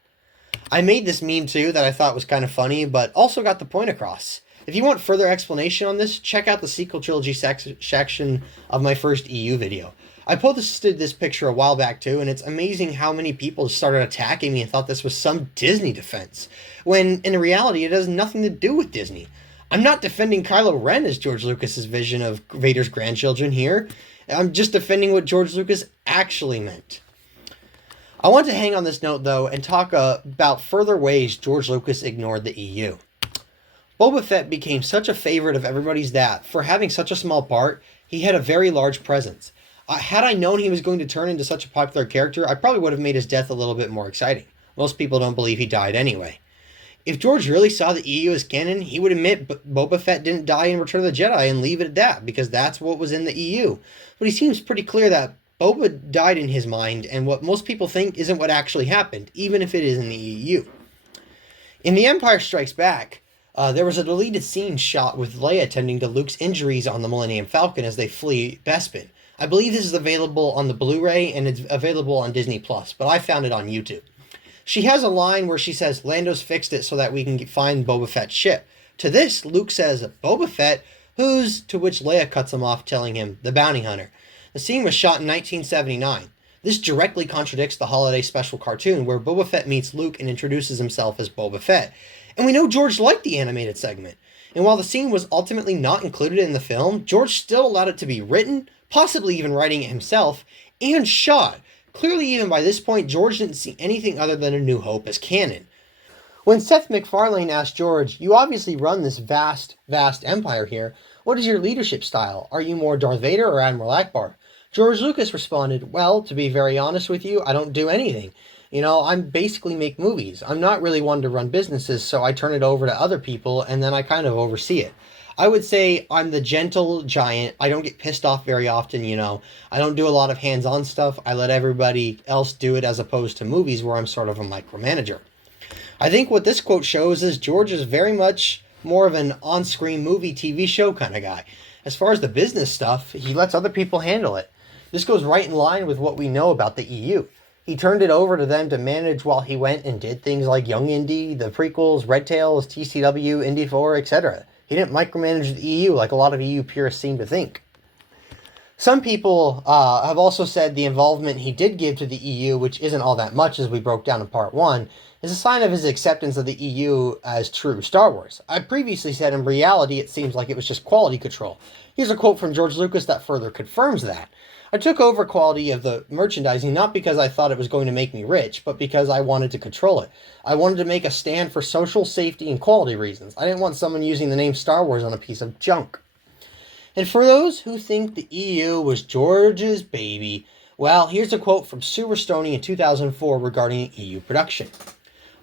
I made this meme too that I thought was kind of funny, but also got the point across. If you want further explanation on this, check out the sequel trilogy section of my first EU video. I posted this picture a while back too, and it's amazing how many people started attacking me and thought this was some Disney defense, when in reality it has nothing to do with Disney. I'm not defending Kylo Ren as George Lucas's vision of Vader's grandchildren here. I'm just defending what George Lucas actually meant. I want to hang on this note, though, and talk about further ways George Lucas ignored the EU. Boba Fett became such a favorite of everybody's that, for having such a small part, he had a very large presence. Had I known he was going to turn into such a popular character, I probably would have made his death a little bit more exciting. Most people don't believe he died anyway. If George really saw the EU as canon, he would admit Boba Fett didn't die in Return of the Jedi and leave it at that, because that's what was in the EU. But he seems pretty clear that Boba died in his mind, and what most people think isn't what actually happened, even if it is in the EU. In The Empire Strikes Back, there was a deleted scene shot with Leia tending to Luke's injuries on the Millennium Falcon as they flee Bespin. I believe this is available on the Blu-ray, and it's available on Disney+, but I found it on YouTube. She has a line where she says, "Lando's fixed it so that we can find Boba Fett's ship." To this, Luke says, "Boba Fett, who's?" To which Leia cuts him off, telling him, "The bounty hunter." The scene was shot in 1979. This directly contradicts the holiday special cartoon where Boba Fett meets Luke and introduces himself as Boba Fett. And we know George liked the animated segment. And while the scene was ultimately not included in the film, George still allowed it to be written, possibly even writing it himself, and shot. Clearly, even by this point, George didn't see anything other than A New Hope as canon. When Seth MacFarlane asked George, "You obviously run this vast empire here. What is your leadership style? Are you more Darth Vader or Admiral Akbar?" George Lucas responded, "Well, to be very honest with you, I don't do anything. I basically make movies. I'm not really one to run businesses, so I turn it over to other people, and then I kind of oversee it. I would say I'm the gentle giant. I don't get pissed off very often, I don't do a lot of hands-on stuff. I let everybody else do it as opposed to movies where I'm sort of a micromanager." I think what this quote shows is George is very much more of an on-screen movie, TV show kind of guy. As far as the business stuff, he lets other people handle it. This goes right in line with what we know about the EU. He turned it over to them to manage while he went and did things like Young Indy, the prequels, Red Tails, TCW, Indy 4, etc. He didn't micromanage the EU like a lot of EU purists seem to think. Some people have also said the involvement he did give to the EU, which isn't all that much as we broke down in part 1, is a sign of his acceptance of the EU as true Star Wars. I previously said in reality it seems like it was just quality control. Here's a quote from George Lucas that further confirms that. "I took over quality of the merchandising not because I thought it was going to make me rich, but because I wanted to control it. I wanted to make a stand for social safety and quality reasons. I didn't want someone using the name Star Wars on a piece of junk." And for those who think the EU was George's baby, well, here's a quote from Sue Rustoni in 2004 regarding EU production.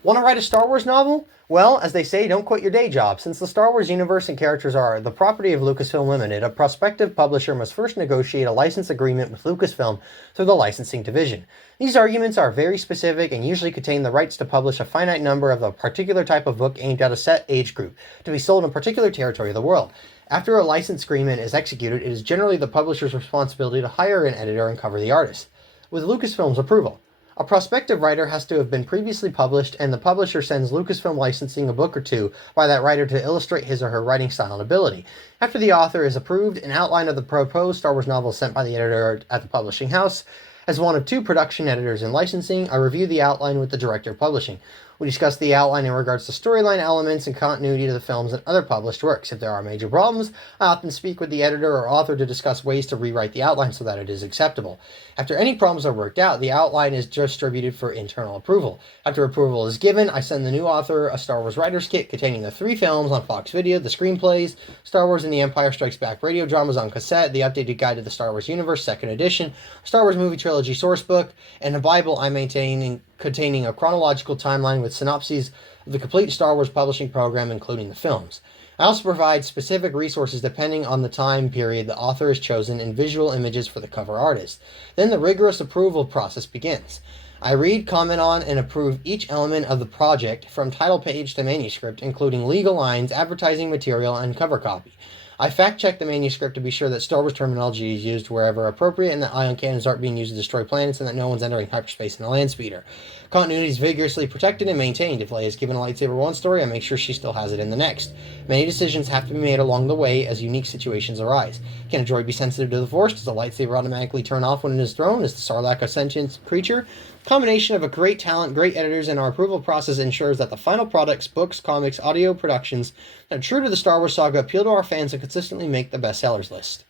"Want to write a Star Wars novel? Well, as they say, don't quit your day job. Since the Star Wars universe and characters are the property of Lucasfilm Limited, a prospective publisher must first negotiate a license agreement with Lucasfilm through the licensing division. These arguments are very specific and usually contain the rights to publish a finite number of a particular type of book aimed at a set age group, to be sold in a particular territory of the world. After a license agreement is executed, it is generally the publisher's responsibility to hire an editor and cover the artist, with Lucasfilm's approval. A prospective writer has to have been previously published, and the publisher sends Lucasfilm licensing a book or two by that writer to illustrate his or her writing style and ability. After the author is approved, an outline of the proposed Star Wars novel is sent by the editor at the publishing house. As one of 2 production editors in licensing, I review the outline with the director of publishing. We discuss the outline in regards to storyline elements and continuity to the films and other published works. If there are major problems, I often speak with the editor or author to discuss ways to rewrite the outline so that it is acceptable. After any problems are worked out, the outline is distributed for internal approval. After approval is given, I send the new author a Star Wars writer's kit containing the 3 films on Fox Video, the screenplays, Star Wars and the Empire Strikes Back radio dramas on cassette, the updated guide to the Star Wars universe, 2nd edition, Star Wars movie trilogy sourcebook, and a Bible I maintain containing a chronological timeline with synopses of the complete Star Wars publishing program, including the films. I also provide specific resources depending on the time period the author has chosen and visual images for the cover artist. Then the rigorous approval process begins. I read, comment on, and approve each element of the project from title page to manuscript, including legal lines, advertising material, and cover copy. I fact-checked the manuscript to be sure that Star Wars terminology is used wherever appropriate and that ion cannons aren't being used to destroy planets and that no one's entering hyperspace in a land speeder. Continuity is vigorously protected and maintained. If Leia is given a lightsaber one story, I make sure she still has it in the next. Many decisions have to be made along the way as unique situations arise. Can a droid be sensitive to the Force? Does a lightsaber automatically turn off when it is thrown? Is the Sarlacc a sentient creature? Combination of a great talent, great editors, and our approval process ensures that the final products, books, comics, audio productions that are true to the Star Wars saga appeal to our fans and consistently make the bestsellers list.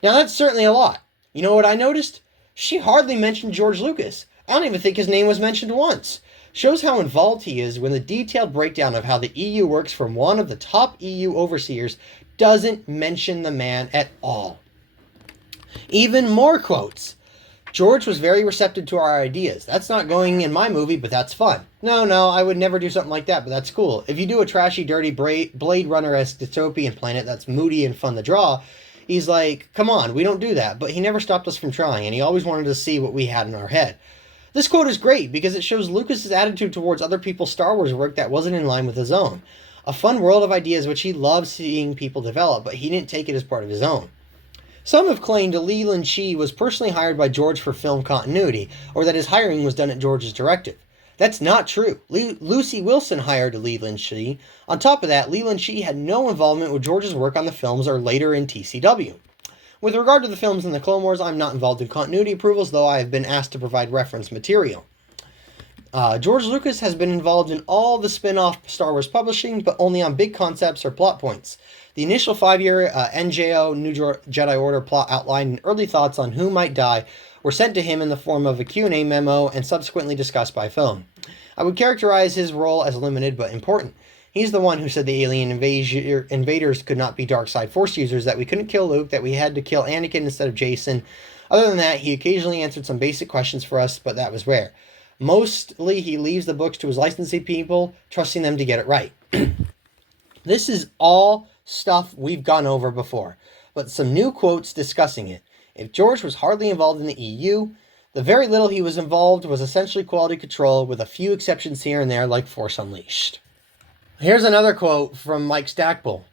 Now that's certainly a lot. You know what I noticed? She hardly mentioned George Lucas. I don't even think his name was mentioned once. Shows how involved he is when the detailed breakdown of how the EU works from one of the top EU overseers doesn't mention the man at all. Even more quotes. George was very receptive to our ideas. That's not going in my movie, but that's fun. No, I would never do something like that, but that's cool. If you do a trashy, dirty Blade Runner-esque dystopian planet that's moody and fun to draw, he's like, come on, we don't do that. But he never stopped us from trying, and he always wanted to see what we had in our head. This quote is great because it shows Lucas's attitude towards other people's Star Wars work that wasn't in line with his own. A fun world of ideas which he loved seeing people develop, but he didn't take it as part of his own. Some have claimed Leland Shee was personally hired by George for film continuity, or that his hiring was done at George's directive. That's not true. Lucy Wilson hired Leland Shee. On top of that, Leland Shee had no involvement with George's work on the films or later in TCW. With regard to the films in the Clone Wars, I'm not involved in continuity approvals, though I have been asked to provide reference material. George Lucas has been involved in all the spin-off Star Wars publishing, but only on big concepts or plot points. The initial 5-year NJO New Jedi Order plot outline and early thoughts on who might die were sent to him in the form of a Q&A memo and subsequently discussed by film. I would characterize his role as limited but important. He's the one who said the alien invaders could not be dark side Force users, that we couldn't kill Luke, that we had to kill Anakin instead of Jason. Other than that, he occasionally answered some basic questions for us, but that was rare. Mostly, he leaves the books to his licensing people, trusting them to get it right. This is all stuff we've gone over before, but some new quotes discussing it. If George was hardly involved in the EU, the very little he was involved was essentially quality control, with a few exceptions here and there like Force Unleashed. Here's another quote from Mike Stackpole.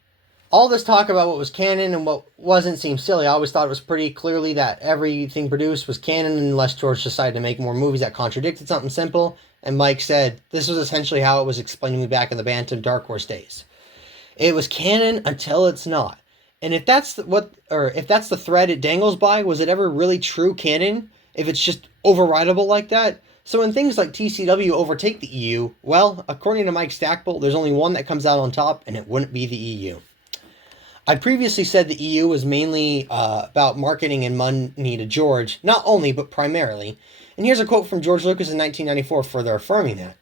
All this talk about what was canon and what wasn't seems silly. I always thought it was pretty clearly that everything produced was canon unless George decided to make more movies that contradicted something simple. And Mike said, this was essentially how it was explained to me back in the Bantam Dark Horse days. It was canon until it's not. And if that's the thread it dangles by, was it ever really true canon? If it's just overridable like that? So when things like TCW overtake the EU, well, according to Mike Stackpole, there's only one that comes out on top, and it wouldn't be the EU. I previously said the EU was mainly about marketing and money to George, not only, but primarily. And here's a quote from George Lucas in 1994 further affirming that.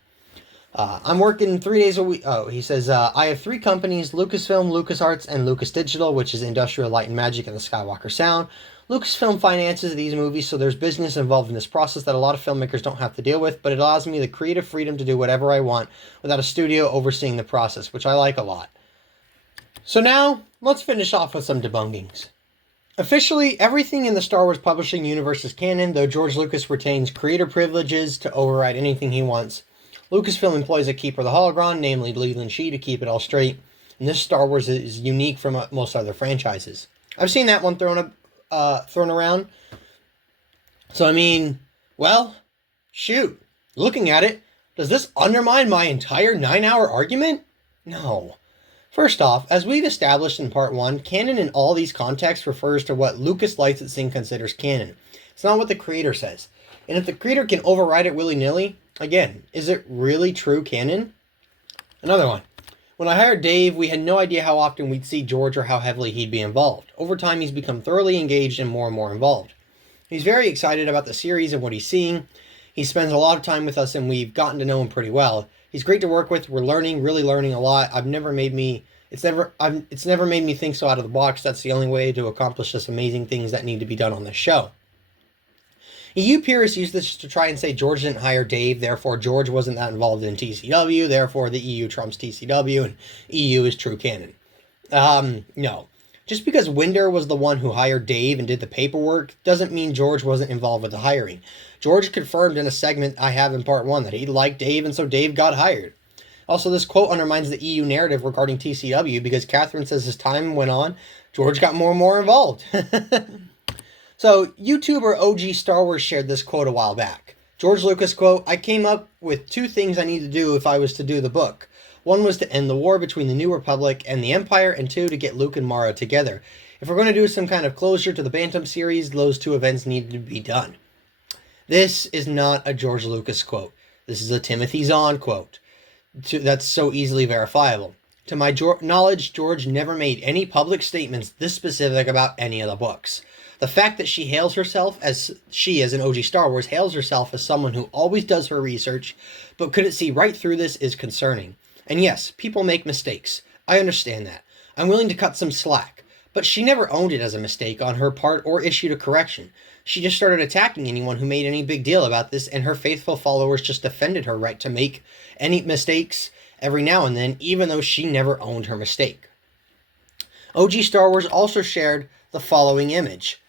I'm working 3 days a week. He says, I have 3 companies, Lucasfilm, LucasArts, and Lucas Digital, which is Industrial Light and Magic and the Skywalker Sound. Lucasfilm finances these movies, so there's business involved in this process that a lot of filmmakers don't have to deal with, but it allows me the creative freedom to do whatever I want without a studio overseeing the process, which I like a lot. So now, let's finish off with some debunkings. Officially, everything in the Star Wars publishing universe is canon, though George Lucas retains creator privileges to override anything he wants. Lucasfilm employs a keeper of the holocron, namely Leland Shee, to keep it all straight, and this Star Wars is unique from most other franchises. I've seen that one thrown around. So, I mean, well, shoot. Looking at it, does this undermine my entire 9-hour argument? No. First off, as we've established in part 1, canon in all these contexts refers to what Lucas Licensing considers canon. It's not what the creator says. And if the creator can override it willy-nilly, again, is it really true canon? Another one. When I hired Dave, we had no idea how often we'd see George or how heavily he'd be involved. Over time, he's become thoroughly engaged and more involved. He's very excited about the series and what he's seeing. He spends a lot of time with us, and we've gotten to know him pretty well. He's great to work with. We're really learning a lot. It's never made me think so out of the box. That's the only way to accomplish this amazing things that need to be done on this show. EU purists use this to try and say George didn't hire Dave, therefore George wasn't that involved in TCW, therefore the EU trumps TCW, and EU is true canon. No. Just because Winder was the one who hired Dave and did the paperwork doesn't mean George wasn't involved with the hiring. George confirmed in a segment I have in part 1 that he liked Dave, and so Dave got hired. Also, this quote undermines the EU narrative regarding TCW because Catherine says as time went on, George got more and more involved. So, YouTuber OG Star Wars shared this quote a while back. George Lucas quote, "I came up with two things I need to do if I was to do the book. One was to end the war between the New Republic and the Empire, and two, to get Luke and Mara together. If we're going to do some kind of closure to the Bantam series, those two events needed to be done." This is not a George Lucas quote. This is a Timothy Zahn quote. That's so easily verifiable. To my knowledge, George never made any public statements this specific about any of the books. The fact that she hails herself as an OG Star Wars, hails herself as someone who always does her research, but couldn't see right through this is concerning. And yes, people make mistakes. I understand that. I'm willing to cut some slack. But she never owned it as a mistake on her part or issued a correction. She just started attacking anyone who made any big deal about this, and her faithful followers just defended her right to make any mistakes every now and then, even though she never owned her mistake. OG Star Wars also shared the following image.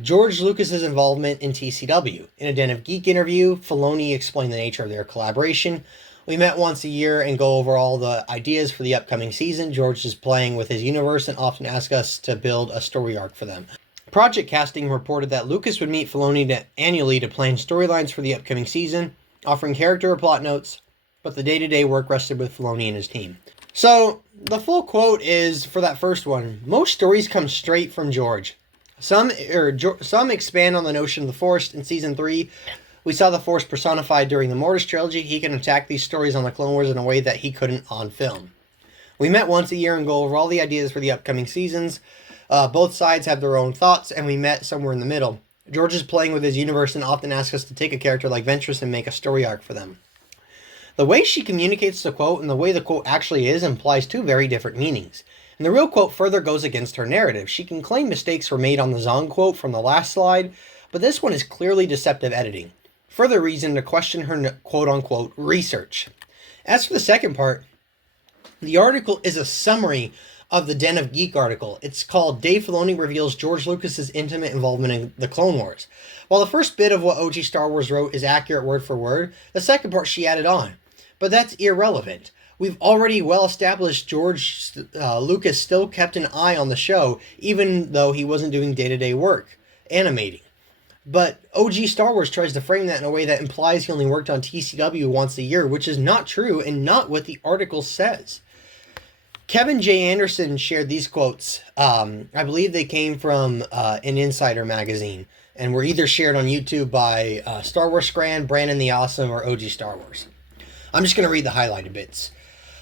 George Lucas's involvement in TCW. In a Den of Geek interview, Filoni explained the nature of their collaboration. "We met once a year and go over all the ideas for the upcoming season. George is playing with his universe and often asks us to build a story arc for them." Project Casting reported that Lucas would meet Filoni annually to plan storylines for the upcoming season, offering character or plot notes, but the day-to-day work rested with Filoni and his team. So, the full quote is, for that first one, "Most stories come straight from George. Some expand on the notion of the Force. In Season 3, we saw the Force personified during the Mortis trilogy. He can attack these stories on the Clone Wars in a way that he couldn't on film. We met once a year and go over all the ideas for the upcoming seasons. Both sides have their own thoughts, and we met somewhere in the middle. George is playing with his universe and often asks us to take a character like Ventress and make a story arc for them." The way she communicates the quote and the way the quote actually is implies two very different meanings. And the real quote further goes against her narrative. She can claim mistakes were made on the Zahn quote from the last slide, but this one is clearly deceptive editing. Further reason to question her quote-unquote research. As for the second part, the article is a summary of the Den of Geek article. It's called "Dave Filoni Reveals George Lucas's Intimate Involvement in the Clone Wars." While the first bit of what OG Star Wars wrote is accurate word for word, the second part she added on. But that's irrelevant. We've already well established George Lucas still kept an eye on the show, even though he wasn't doing day-to-day work, animating. But OG Star Wars tries to frame that in a way that implies he only worked on TCW once a year, which is not true and not what the article says. Kevin J. Anderson shared these quotes. I believe they came from an Insider magazine and were either shared on YouTube by Star Wars Scran, Brandon the Awesome, or OG Star Wars. I'm just going to read the highlighted bits.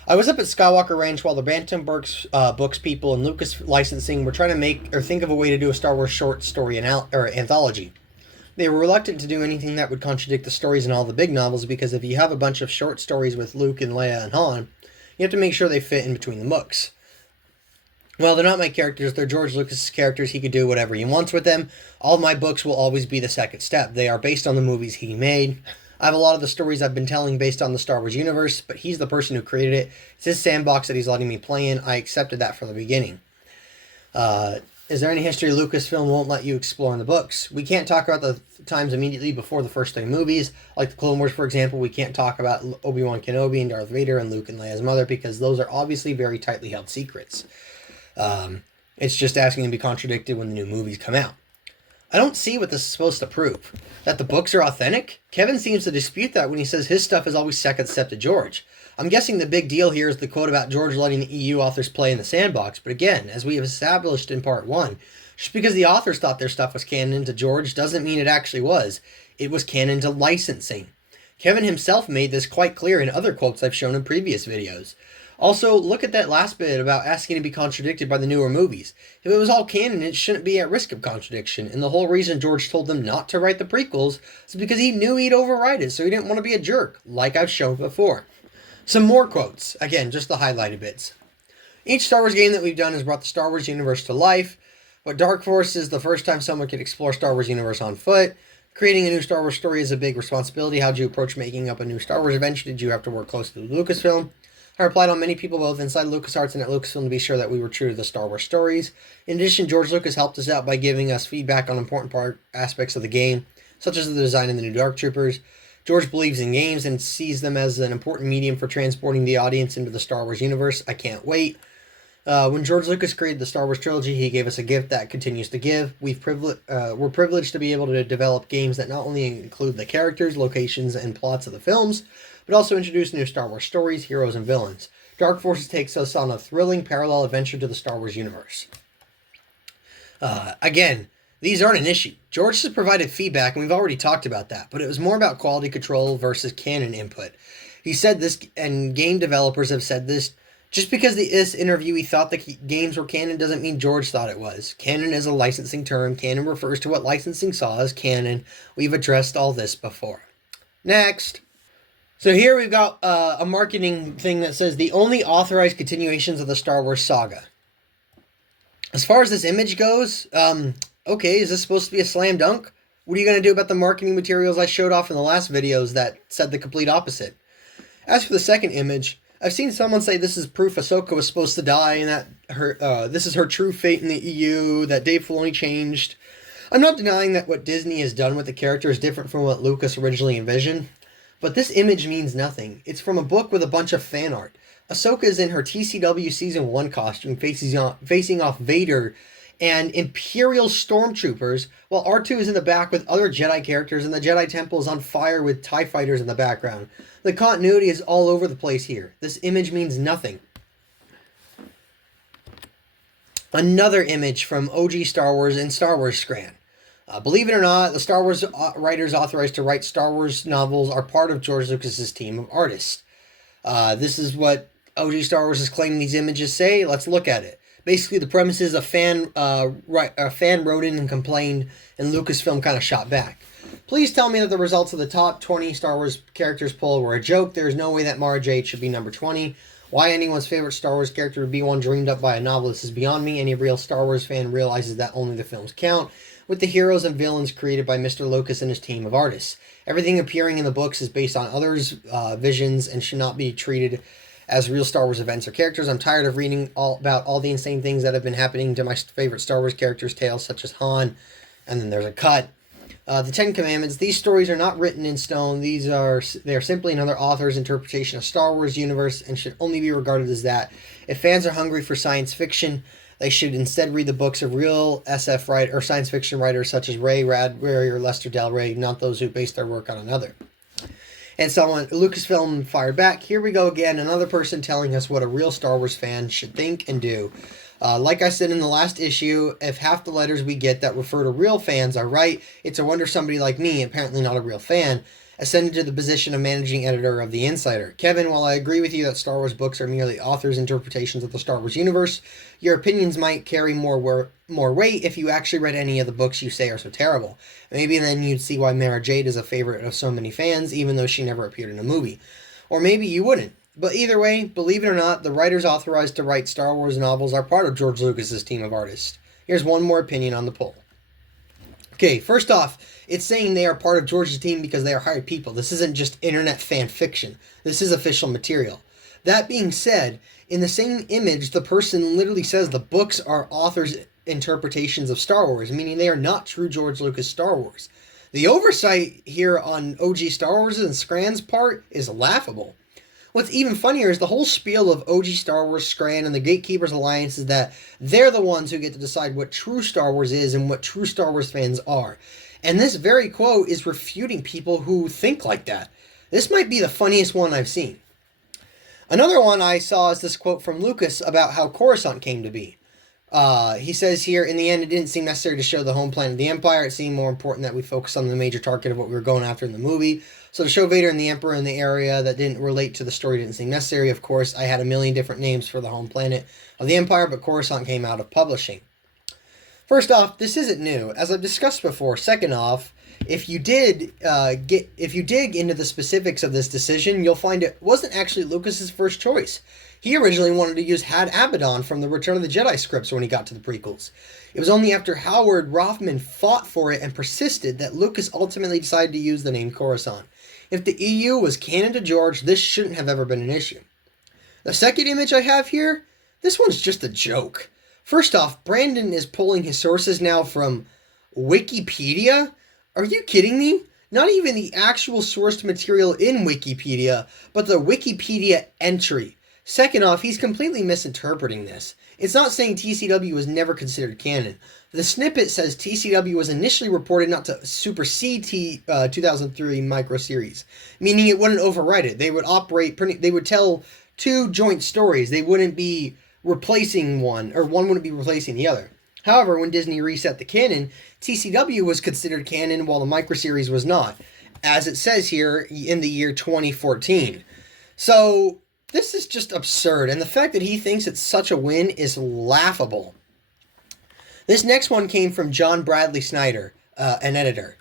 "I was up at Skywalker Ranch while the Bantam Books people and Lucas Licensing were trying to think of a way to do a Star Wars short story anthology. They were reluctant to do anything that would contradict the stories in all the big novels because if you have a bunch of short stories with Luke and Leia and Han, you have to make sure they fit in between the books. Well, they're not my characters, they're George Lucas's characters. He could do whatever he wants with them. All of my books will always be the second step. They are based on the movies he made. I have a lot of the stories I've been telling based on the Star Wars universe, but he's the person who created it. It's his sandbox that he's letting me play in. I accepted that from the beginning. Is there any history Lucasfilm won't let you explore in the books? We can't talk about the times immediately before the first 3 movies. Like the Clone Wars, for example, we can't talk about Obi-Wan Kenobi and Darth Vader and Luke and Leia's mother because those are obviously very tightly held secrets. It's just asking to be contradicted when the new movies come out. I don't see what this is supposed to prove. That the books are authentic? Kevin seems to dispute that when he says his stuff is always second step to George. I'm guessing the big deal here is the quote about George letting the EU authors play in the sandbox, but again, as we have established in part 1, just because the authors thought their stuff was canon to George doesn't mean it actually was. It was canon to licensing. Kevin himself made this quite clear in other quotes I've shown in previous videos. Also, look at that last bit about asking to be contradicted by the newer movies. If it was all canon, it shouldn't be at risk of contradiction, and the whole reason George told them not to write the prequels is because he knew he'd overwrite it, so he didn't want to be a jerk, like I've shown before. Some more quotes. Again, just the highlighted bits. Each Star Wars game that we've done has brought the Star Wars universe to life, but Dark Force is the first time someone could explore Star Wars universe on foot. Creating a new Star Wars story is a big responsibility. How did you approach making up a new Star Wars adventure? Did you have to work closely with Lucasfilm? I replied on many people both inside LucasArts and at Lucasfilm to be sure that we were true to the Star Wars stories. In addition, George Lucas helped us out by giving us feedback on important aspects of the game, such as the design of the new Dark Troopers. George believes in games and sees them as an important medium for transporting the audience into the Star Wars universe. I can't wait. When George Lucas created the Star Wars trilogy, he gave us a gift that continues to give. We're privileged to be able to develop games that not only include the characters, locations, and plots of the films, but also introduce new Star Wars stories, heroes, and villains. Dark Forces takes us on a thrilling parallel adventure to the Star Wars universe. Again, these aren't an issue. George has provided feedback, and we've already talked about that, but it was more about quality control versus canon input. He said this, and game developers have said this. Just because this interview he thought the games were canon doesn't mean George thought it was. Canon is a licensing term. Canon refers to what licensing saw as canon. We've addressed all this before. Next. So here we've got a marketing thing that says the only authorized continuations of the Star Wars saga. As far as this image goes, okay, is this supposed to be a slam dunk? What are you going to do about the marketing materials I showed off in the last videos that said the complete opposite? As for the second image, I've seen someone say this is proof Ahsoka was supposed to die and that this is her true fate in the EU, that Dave Filoni changed. I'm not denying that what Disney has done with the character is different from what Lucas originally envisioned, but this image means nothing. It's from a book with a bunch of fan art. Ahsoka is in her TCW Season 1 costume facing off Vader and Imperial stormtroopers, while R2 is in the back with other Jedi characters and the Jedi Temple is on fire with TIE fighters in the background. The continuity is all over the place here. This image means nothing. Another image from OG Star Wars and Star Wars Scran. Believe it or not, the Star Wars writers authorized to write Star Wars novels are part of George Lucas's team of artists. This is what OG Star Wars is claiming these images say. Let's look at it. Basically, the premise is a fan wrote in and complained, and Lucasfilm kind of shot back. Please tell me that the results of the top 20 Star Wars characters poll were a joke. There is no way that Mara Jade should be number 20. Why anyone's favorite Star Wars character would be one dreamed up by a novelist is beyond me. Any real Star Wars fan realizes that only the films count, with the heroes and villains created by Mr. Lucas and his team of artists. Everything appearing in the books is based on others' visions and should not be treated as real Star Wars events or characters. I'm tired of reading about all the insane things that have been happening to my favorite Star Wars characters' tales, such as Han, and then there's a cut. The Ten Commandments. These stories are not written in stone. They are simply another author's interpretation of Star Wars universe and should only be regarded as that. If fans are hungry for science fiction, they should instead read the books of real SF writer or science fiction writers such as Ray Bradbury or Lester Del Rey, not those who base their work on another. And someone, Lucasfilm fired back. Here we go again, another person telling us what a real Star Wars fan should think and do. Like I said in the last issue, if half the letters we get that refer to real fans are right, it's a wonder somebody like me, apparently not a real fan, ascended to the position of managing editor of The Insider. Kevin, while I agree with you that Star Wars books are merely authors' interpretations of the Star Wars universe, your opinions might carry more weight if you actually read any of the books you say are so terrible. Maybe then you'd see why Mara Jade is a favorite of so many fans, even though she never appeared in a movie. Or maybe you wouldn't. But either way, believe it or not, the writers authorized to write Star Wars novels are part of George Lucas's team of artists. Here's one more opinion on the poll. Okay, first off, it's saying they are part of George's team because they are hired people. This isn't just internet fan fiction. This is official material. That being said, in the same image, the person literally says the books are authors' interpretations of Star Wars, meaning they are not true George Lucas Star Wars. The oversight here on OG Star Wars and Scran's part is laughable. What's even funnier is the whole spiel of OG Star Wars, Scran, and the Gatekeepers Alliance is that they're the ones who get to decide what true Star Wars is and what true Star Wars fans are. And this very quote is refuting people who think like that. This might be the funniest one I've seen. Another one I saw is this quote from Lucas about how Coruscant came to be. He says here, in the end, it didn't seem necessary to show the home planet of the Empire. It seemed more important that we focus on the major target of what we were going after in the movie. So to show Vader and the Emperor in the area that didn't relate to the story didn't seem necessary. Of course, I had a million different names for the home planet of the Empire, but Coruscant came out of publishing. First off, this isn't new, as I've discussed before. Second off, if you dig into the specifics of this decision, you'll find it wasn't actually Lucas's first choice. He originally wanted to use Had Abaddon from the Return of the Jedi scripts when he got to the prequels. It was only after Howard Rothman fought for it and persisted that Lucas ultimately decided to use the name Coruscant. If the EU was canon to George, this shouldn't have ever been an issue. The second image I have here, this one's just a joke. First off, Brandon is pulling his sources now from Wikipedia? Are you kidding me? Not even the actual sourced material in Wikipedia, but the Wikipedia entry. Second off, he's completely misinterpreting this. It's not saying TCW was never considered canon. The snippet says TCW was initially reported not to supersede 2003 micro series, meaning it wouldn't overwrite it. They would they would tell two joint stories. They wouldn't be replacing one, or one wouldn't be replacing the other. However, when Disney reset the canon, TCW was considered canon while the micro series was not, as it says here in the year 2014. So this is just absurd, and the fact that he thinks it's such a win is laughable. This next one came from John Bradley Snyder, an editor.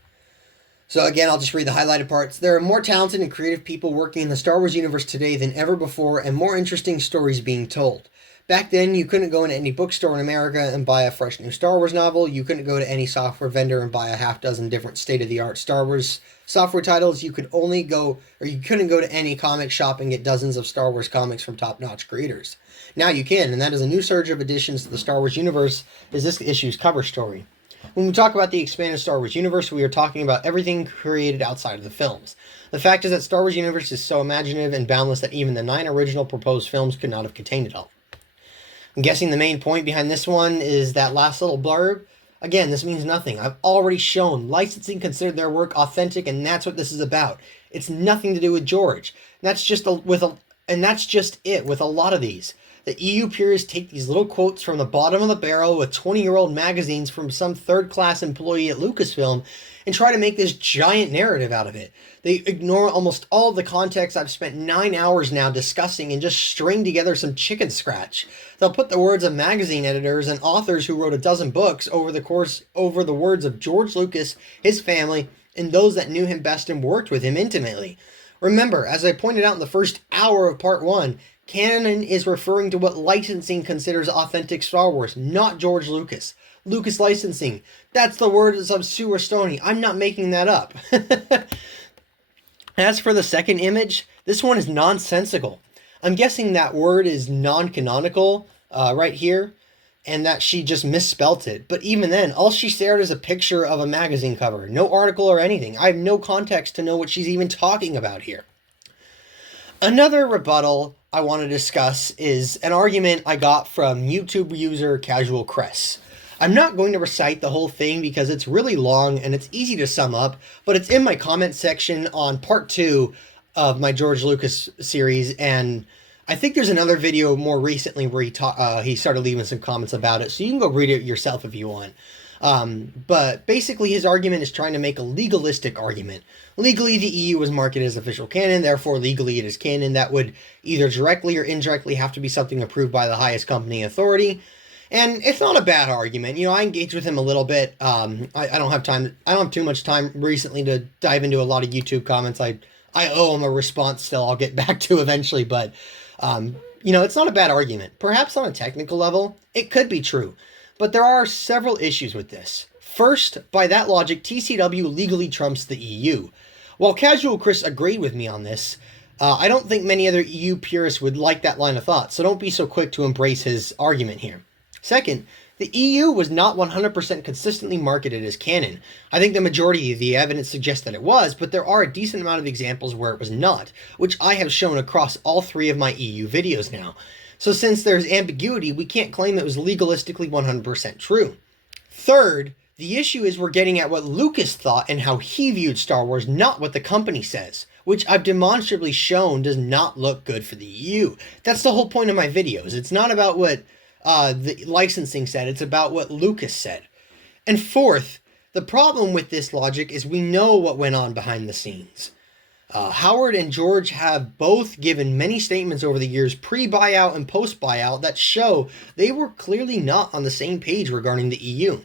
So again, I'll just read the highlighted parts. There are more talented and creative people working in the Star Wars universe today than ever before, and more interesting stories being told. Back then, you couldn't go into any bookstore in America and buy a fresh new Star Wars novel. You couldn't go to any software vendor and buy a half dozen different state-of-the-art Star Wars software titles. You couldn't go to any comic shop and get dozens of Star Wars comics from top-notch creators. Now you can, and that is a new surge of additions to the Star Wars universe is this issue's cover story. When we talk about the expanded Star Wars universe, we are talking about everything created outside of the films. The fact is that Star Wars universe is so imaginative and boundless that even the 9 original proposed films could not have contained it all. I'm guessing the main point behind this one is that last little blurb. Again, this means nothing. I've already shown licensing considered their work authentic, and that's what this is about. It's nothing to do with George. That's just it with a lot of these. The EU purists take these little quotes from the bottom of the barrel with 20-year-old magazines from some third-class employee at Lucasfilm and try to make this giant narrative out of it. They ignore almost all of the context I've spent 9 hours now discussing and just string together some chicken scratch. They'll put the words of magazine editors and authors who wrote a dozen books over the words of George Lucas, his family, and those that knew him best and worked with him intimately. Remember, as I pointed out in the first hour of part 1, canon is referring to what licensing considers authentic Star Wars, not George Lucas. Lucas licensing. That's the words of Sue Stoney. I'm not making that up. As for the second image, this one is nonsensical. I'm guessing that word is non-canonical right here, and that she just misspelt it. But even then, all she shared is a picture of a magazine cover. No article or anything. I have no context to know what she's even talking about here. Another rebuttal I want to discuss is an argument I got from YouTube user Casual Cress. I'm not going to recite the whole thing because it's really long and it's easy to sum up, but it's in my comment section on part 2 of my George Lucas series, and I think there's another video more recently where he started leaving some comments about it, so you can go read it yourself if you want. But basically his argument is trying to make a legalistic argument. Legally, the EU was marketed as official canon, therefore legally it is canon. That would either directly or indirectly have to be something approved by the highest company authority. And it's not a bad argument. You know, I engaged with him a little bit. I don't have time. I don't have too much time recently to dive into a lot of YouTube comments. I owe him a response still. I'll get back to eventually. But, you know, it's not a bad argument. Perhaps on a technical level, it could be true. But there are several issues with this. First, by that logic, TCW legally trumps the EU. While Casual Chris agreed with me on this, I don't think many other EU purists would like that line of thought, so don't be so quick to embrace his argument here. Second, the EU was not 100% consistently marketed as canon. I think the majority of the evidence suggests that it was, but there are a decent amount of examples where it was not, which I have shown across all 3 of my EU videos now. So since there's ambiguity, we can't claim it was legalistically 100% true. Third, the issue is we're getting at what Lucas thought and how he viewed Star Wars, not what the company says, which I've demonstrably shown does not look good for the EU. That's the whole point of my videos. It's not about what the licensing said, it's about what Lucas said. And fourth, the problem with this logic is we know what went on behind the scenes. Howard and George have both given many statements over the years, pre-buyout and post-buyout, that show they were clearly not on the same page regarding the EU.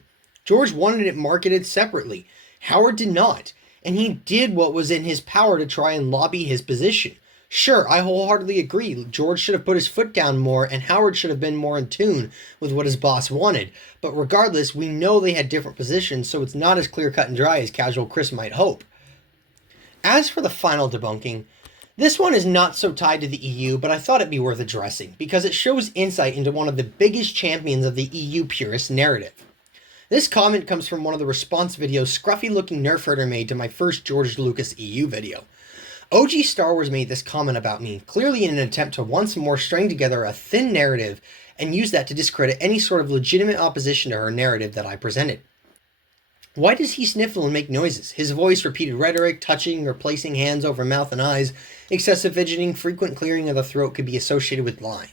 George wanted it marketed separately. Howard did not, and he did what was in his power to try and lobby his position. Sure, I wholeheartedly agree. George should have put his foot down more, and Howard should have been more in tune with what his boss wanted. But regardless, we know they had different positions, so it's not as clear-cut and dry as Casual Chris might hope. As for the final debunking, this one is not so tied to the EU, but I thought it'd be worth addressing, because it shows insight into one of the biggest champions of the EU purist narrative. This comment comes from one of the response videos Scruffy looking nerf herder made to my first George Lucas EU video. OG Star Wars made this comment about me, clearly in an attempt to once more string together a thin narrative and use that to discredit any sort of legitimate opposition to her narrative that I presented. Why does he sniffle and make noises? His voice, repeated rhetoric, touching or placing hands over mouth and eyes, excessive fidgeting, frequent clearing of the throat could be associated with lying.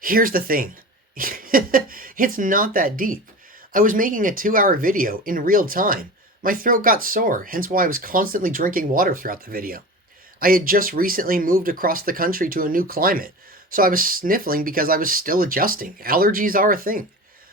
Here's the thing. It's not that deep. I was making a 2-hour video in real time. My throat got sore, hence why I was constantly drinking water throughout the video. I had just recently moved across the country to a new climate, so I was sniffling because I was still adjusting. Allergies are a thing.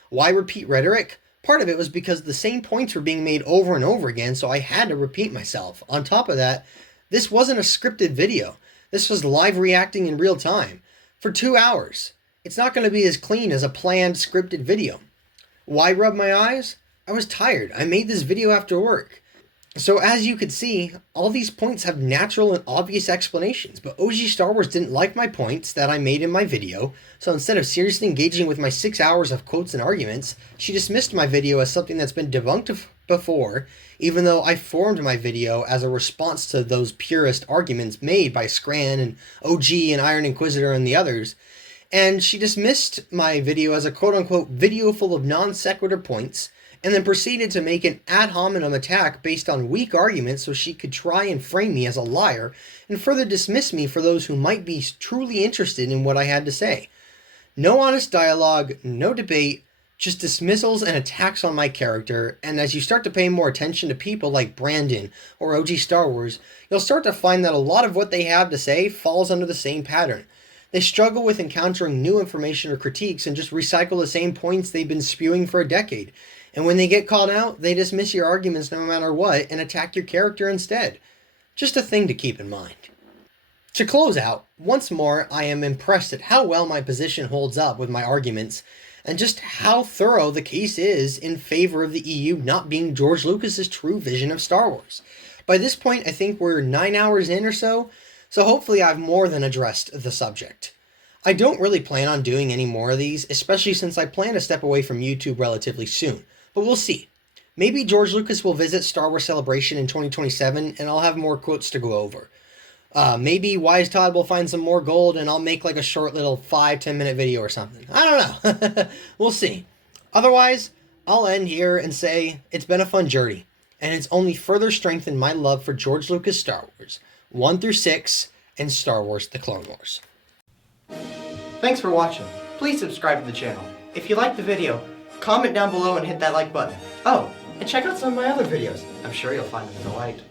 Why repeat rhetoric? Part of it was because the same points were being made over and over again, so I had to repeat myself. On top of that, this wasn't a scripted video. This was live reacting in real time. For 2 hours. It's not going to be as clean as a planned scripted video. Why rub my eyes? I was tired. I made this video after work. So as you could see, all these points have natural and obvious explanations, but OG Star Wars didn't like my points that I made in my video, so instead of seriously engaging with my 6 hours of quotes and arguments, she dismissed my video as something that's been debunked before, even though I formed my video as a response to those purist arguments made by Scran and OG and Iron Inquisitor and the others, and she dismissed my video as a quote-unquote video full of non-sequitur points, and then proceeded to make an ad hominem attack based on weak arguments so she could try and frame me as a liar and further dismiss me for those who might be truly interested in what I had to say. No honest dialogue, no debate, just dismissals and attacks on my character, and as you start to pay more attention to people like Brandon or OG Star Wars, you'll start to find that a lot of what they have to say falls under the same pattern. They struggle with encountering new information or critiques and just recycle the same points they've been spewing for a decade. And when they get called out, they dismiss your arguments no matter what and attack your character instead. Just a thing to keep in mind. To close out, once more, I am impressed at how well my position holds up with my arguments and just how thorough the case is in favor of the EU not being George Lucas's true vision of Star Wars. By this point, I think we're 9 hours in or so hopefully I've more than addressed the subject. I don't really plan on doing any more of these, especially since I plan to step away from YouTube relatively soon. But we'll see. Maybe George Lucas will visit Star Wars Celebration in 2027 and I'll have more quotes to go over. Maybe Wise Todd will find some more gold and I'll make like a short little 5-10 minute video or something. I don't know. We'll see. Otherwise, I'll end here and say it's been a fun journey. And it's only further strengthened my love for George Lucas Star Wars 1 through 6 and Star Wars The Clone Wars. Thanks for watching. Please subscribe to the channel. If you liked the video, comment down below and hit that like button. Oh, and check out some of my other videos. I'm sure you'll find them in the light.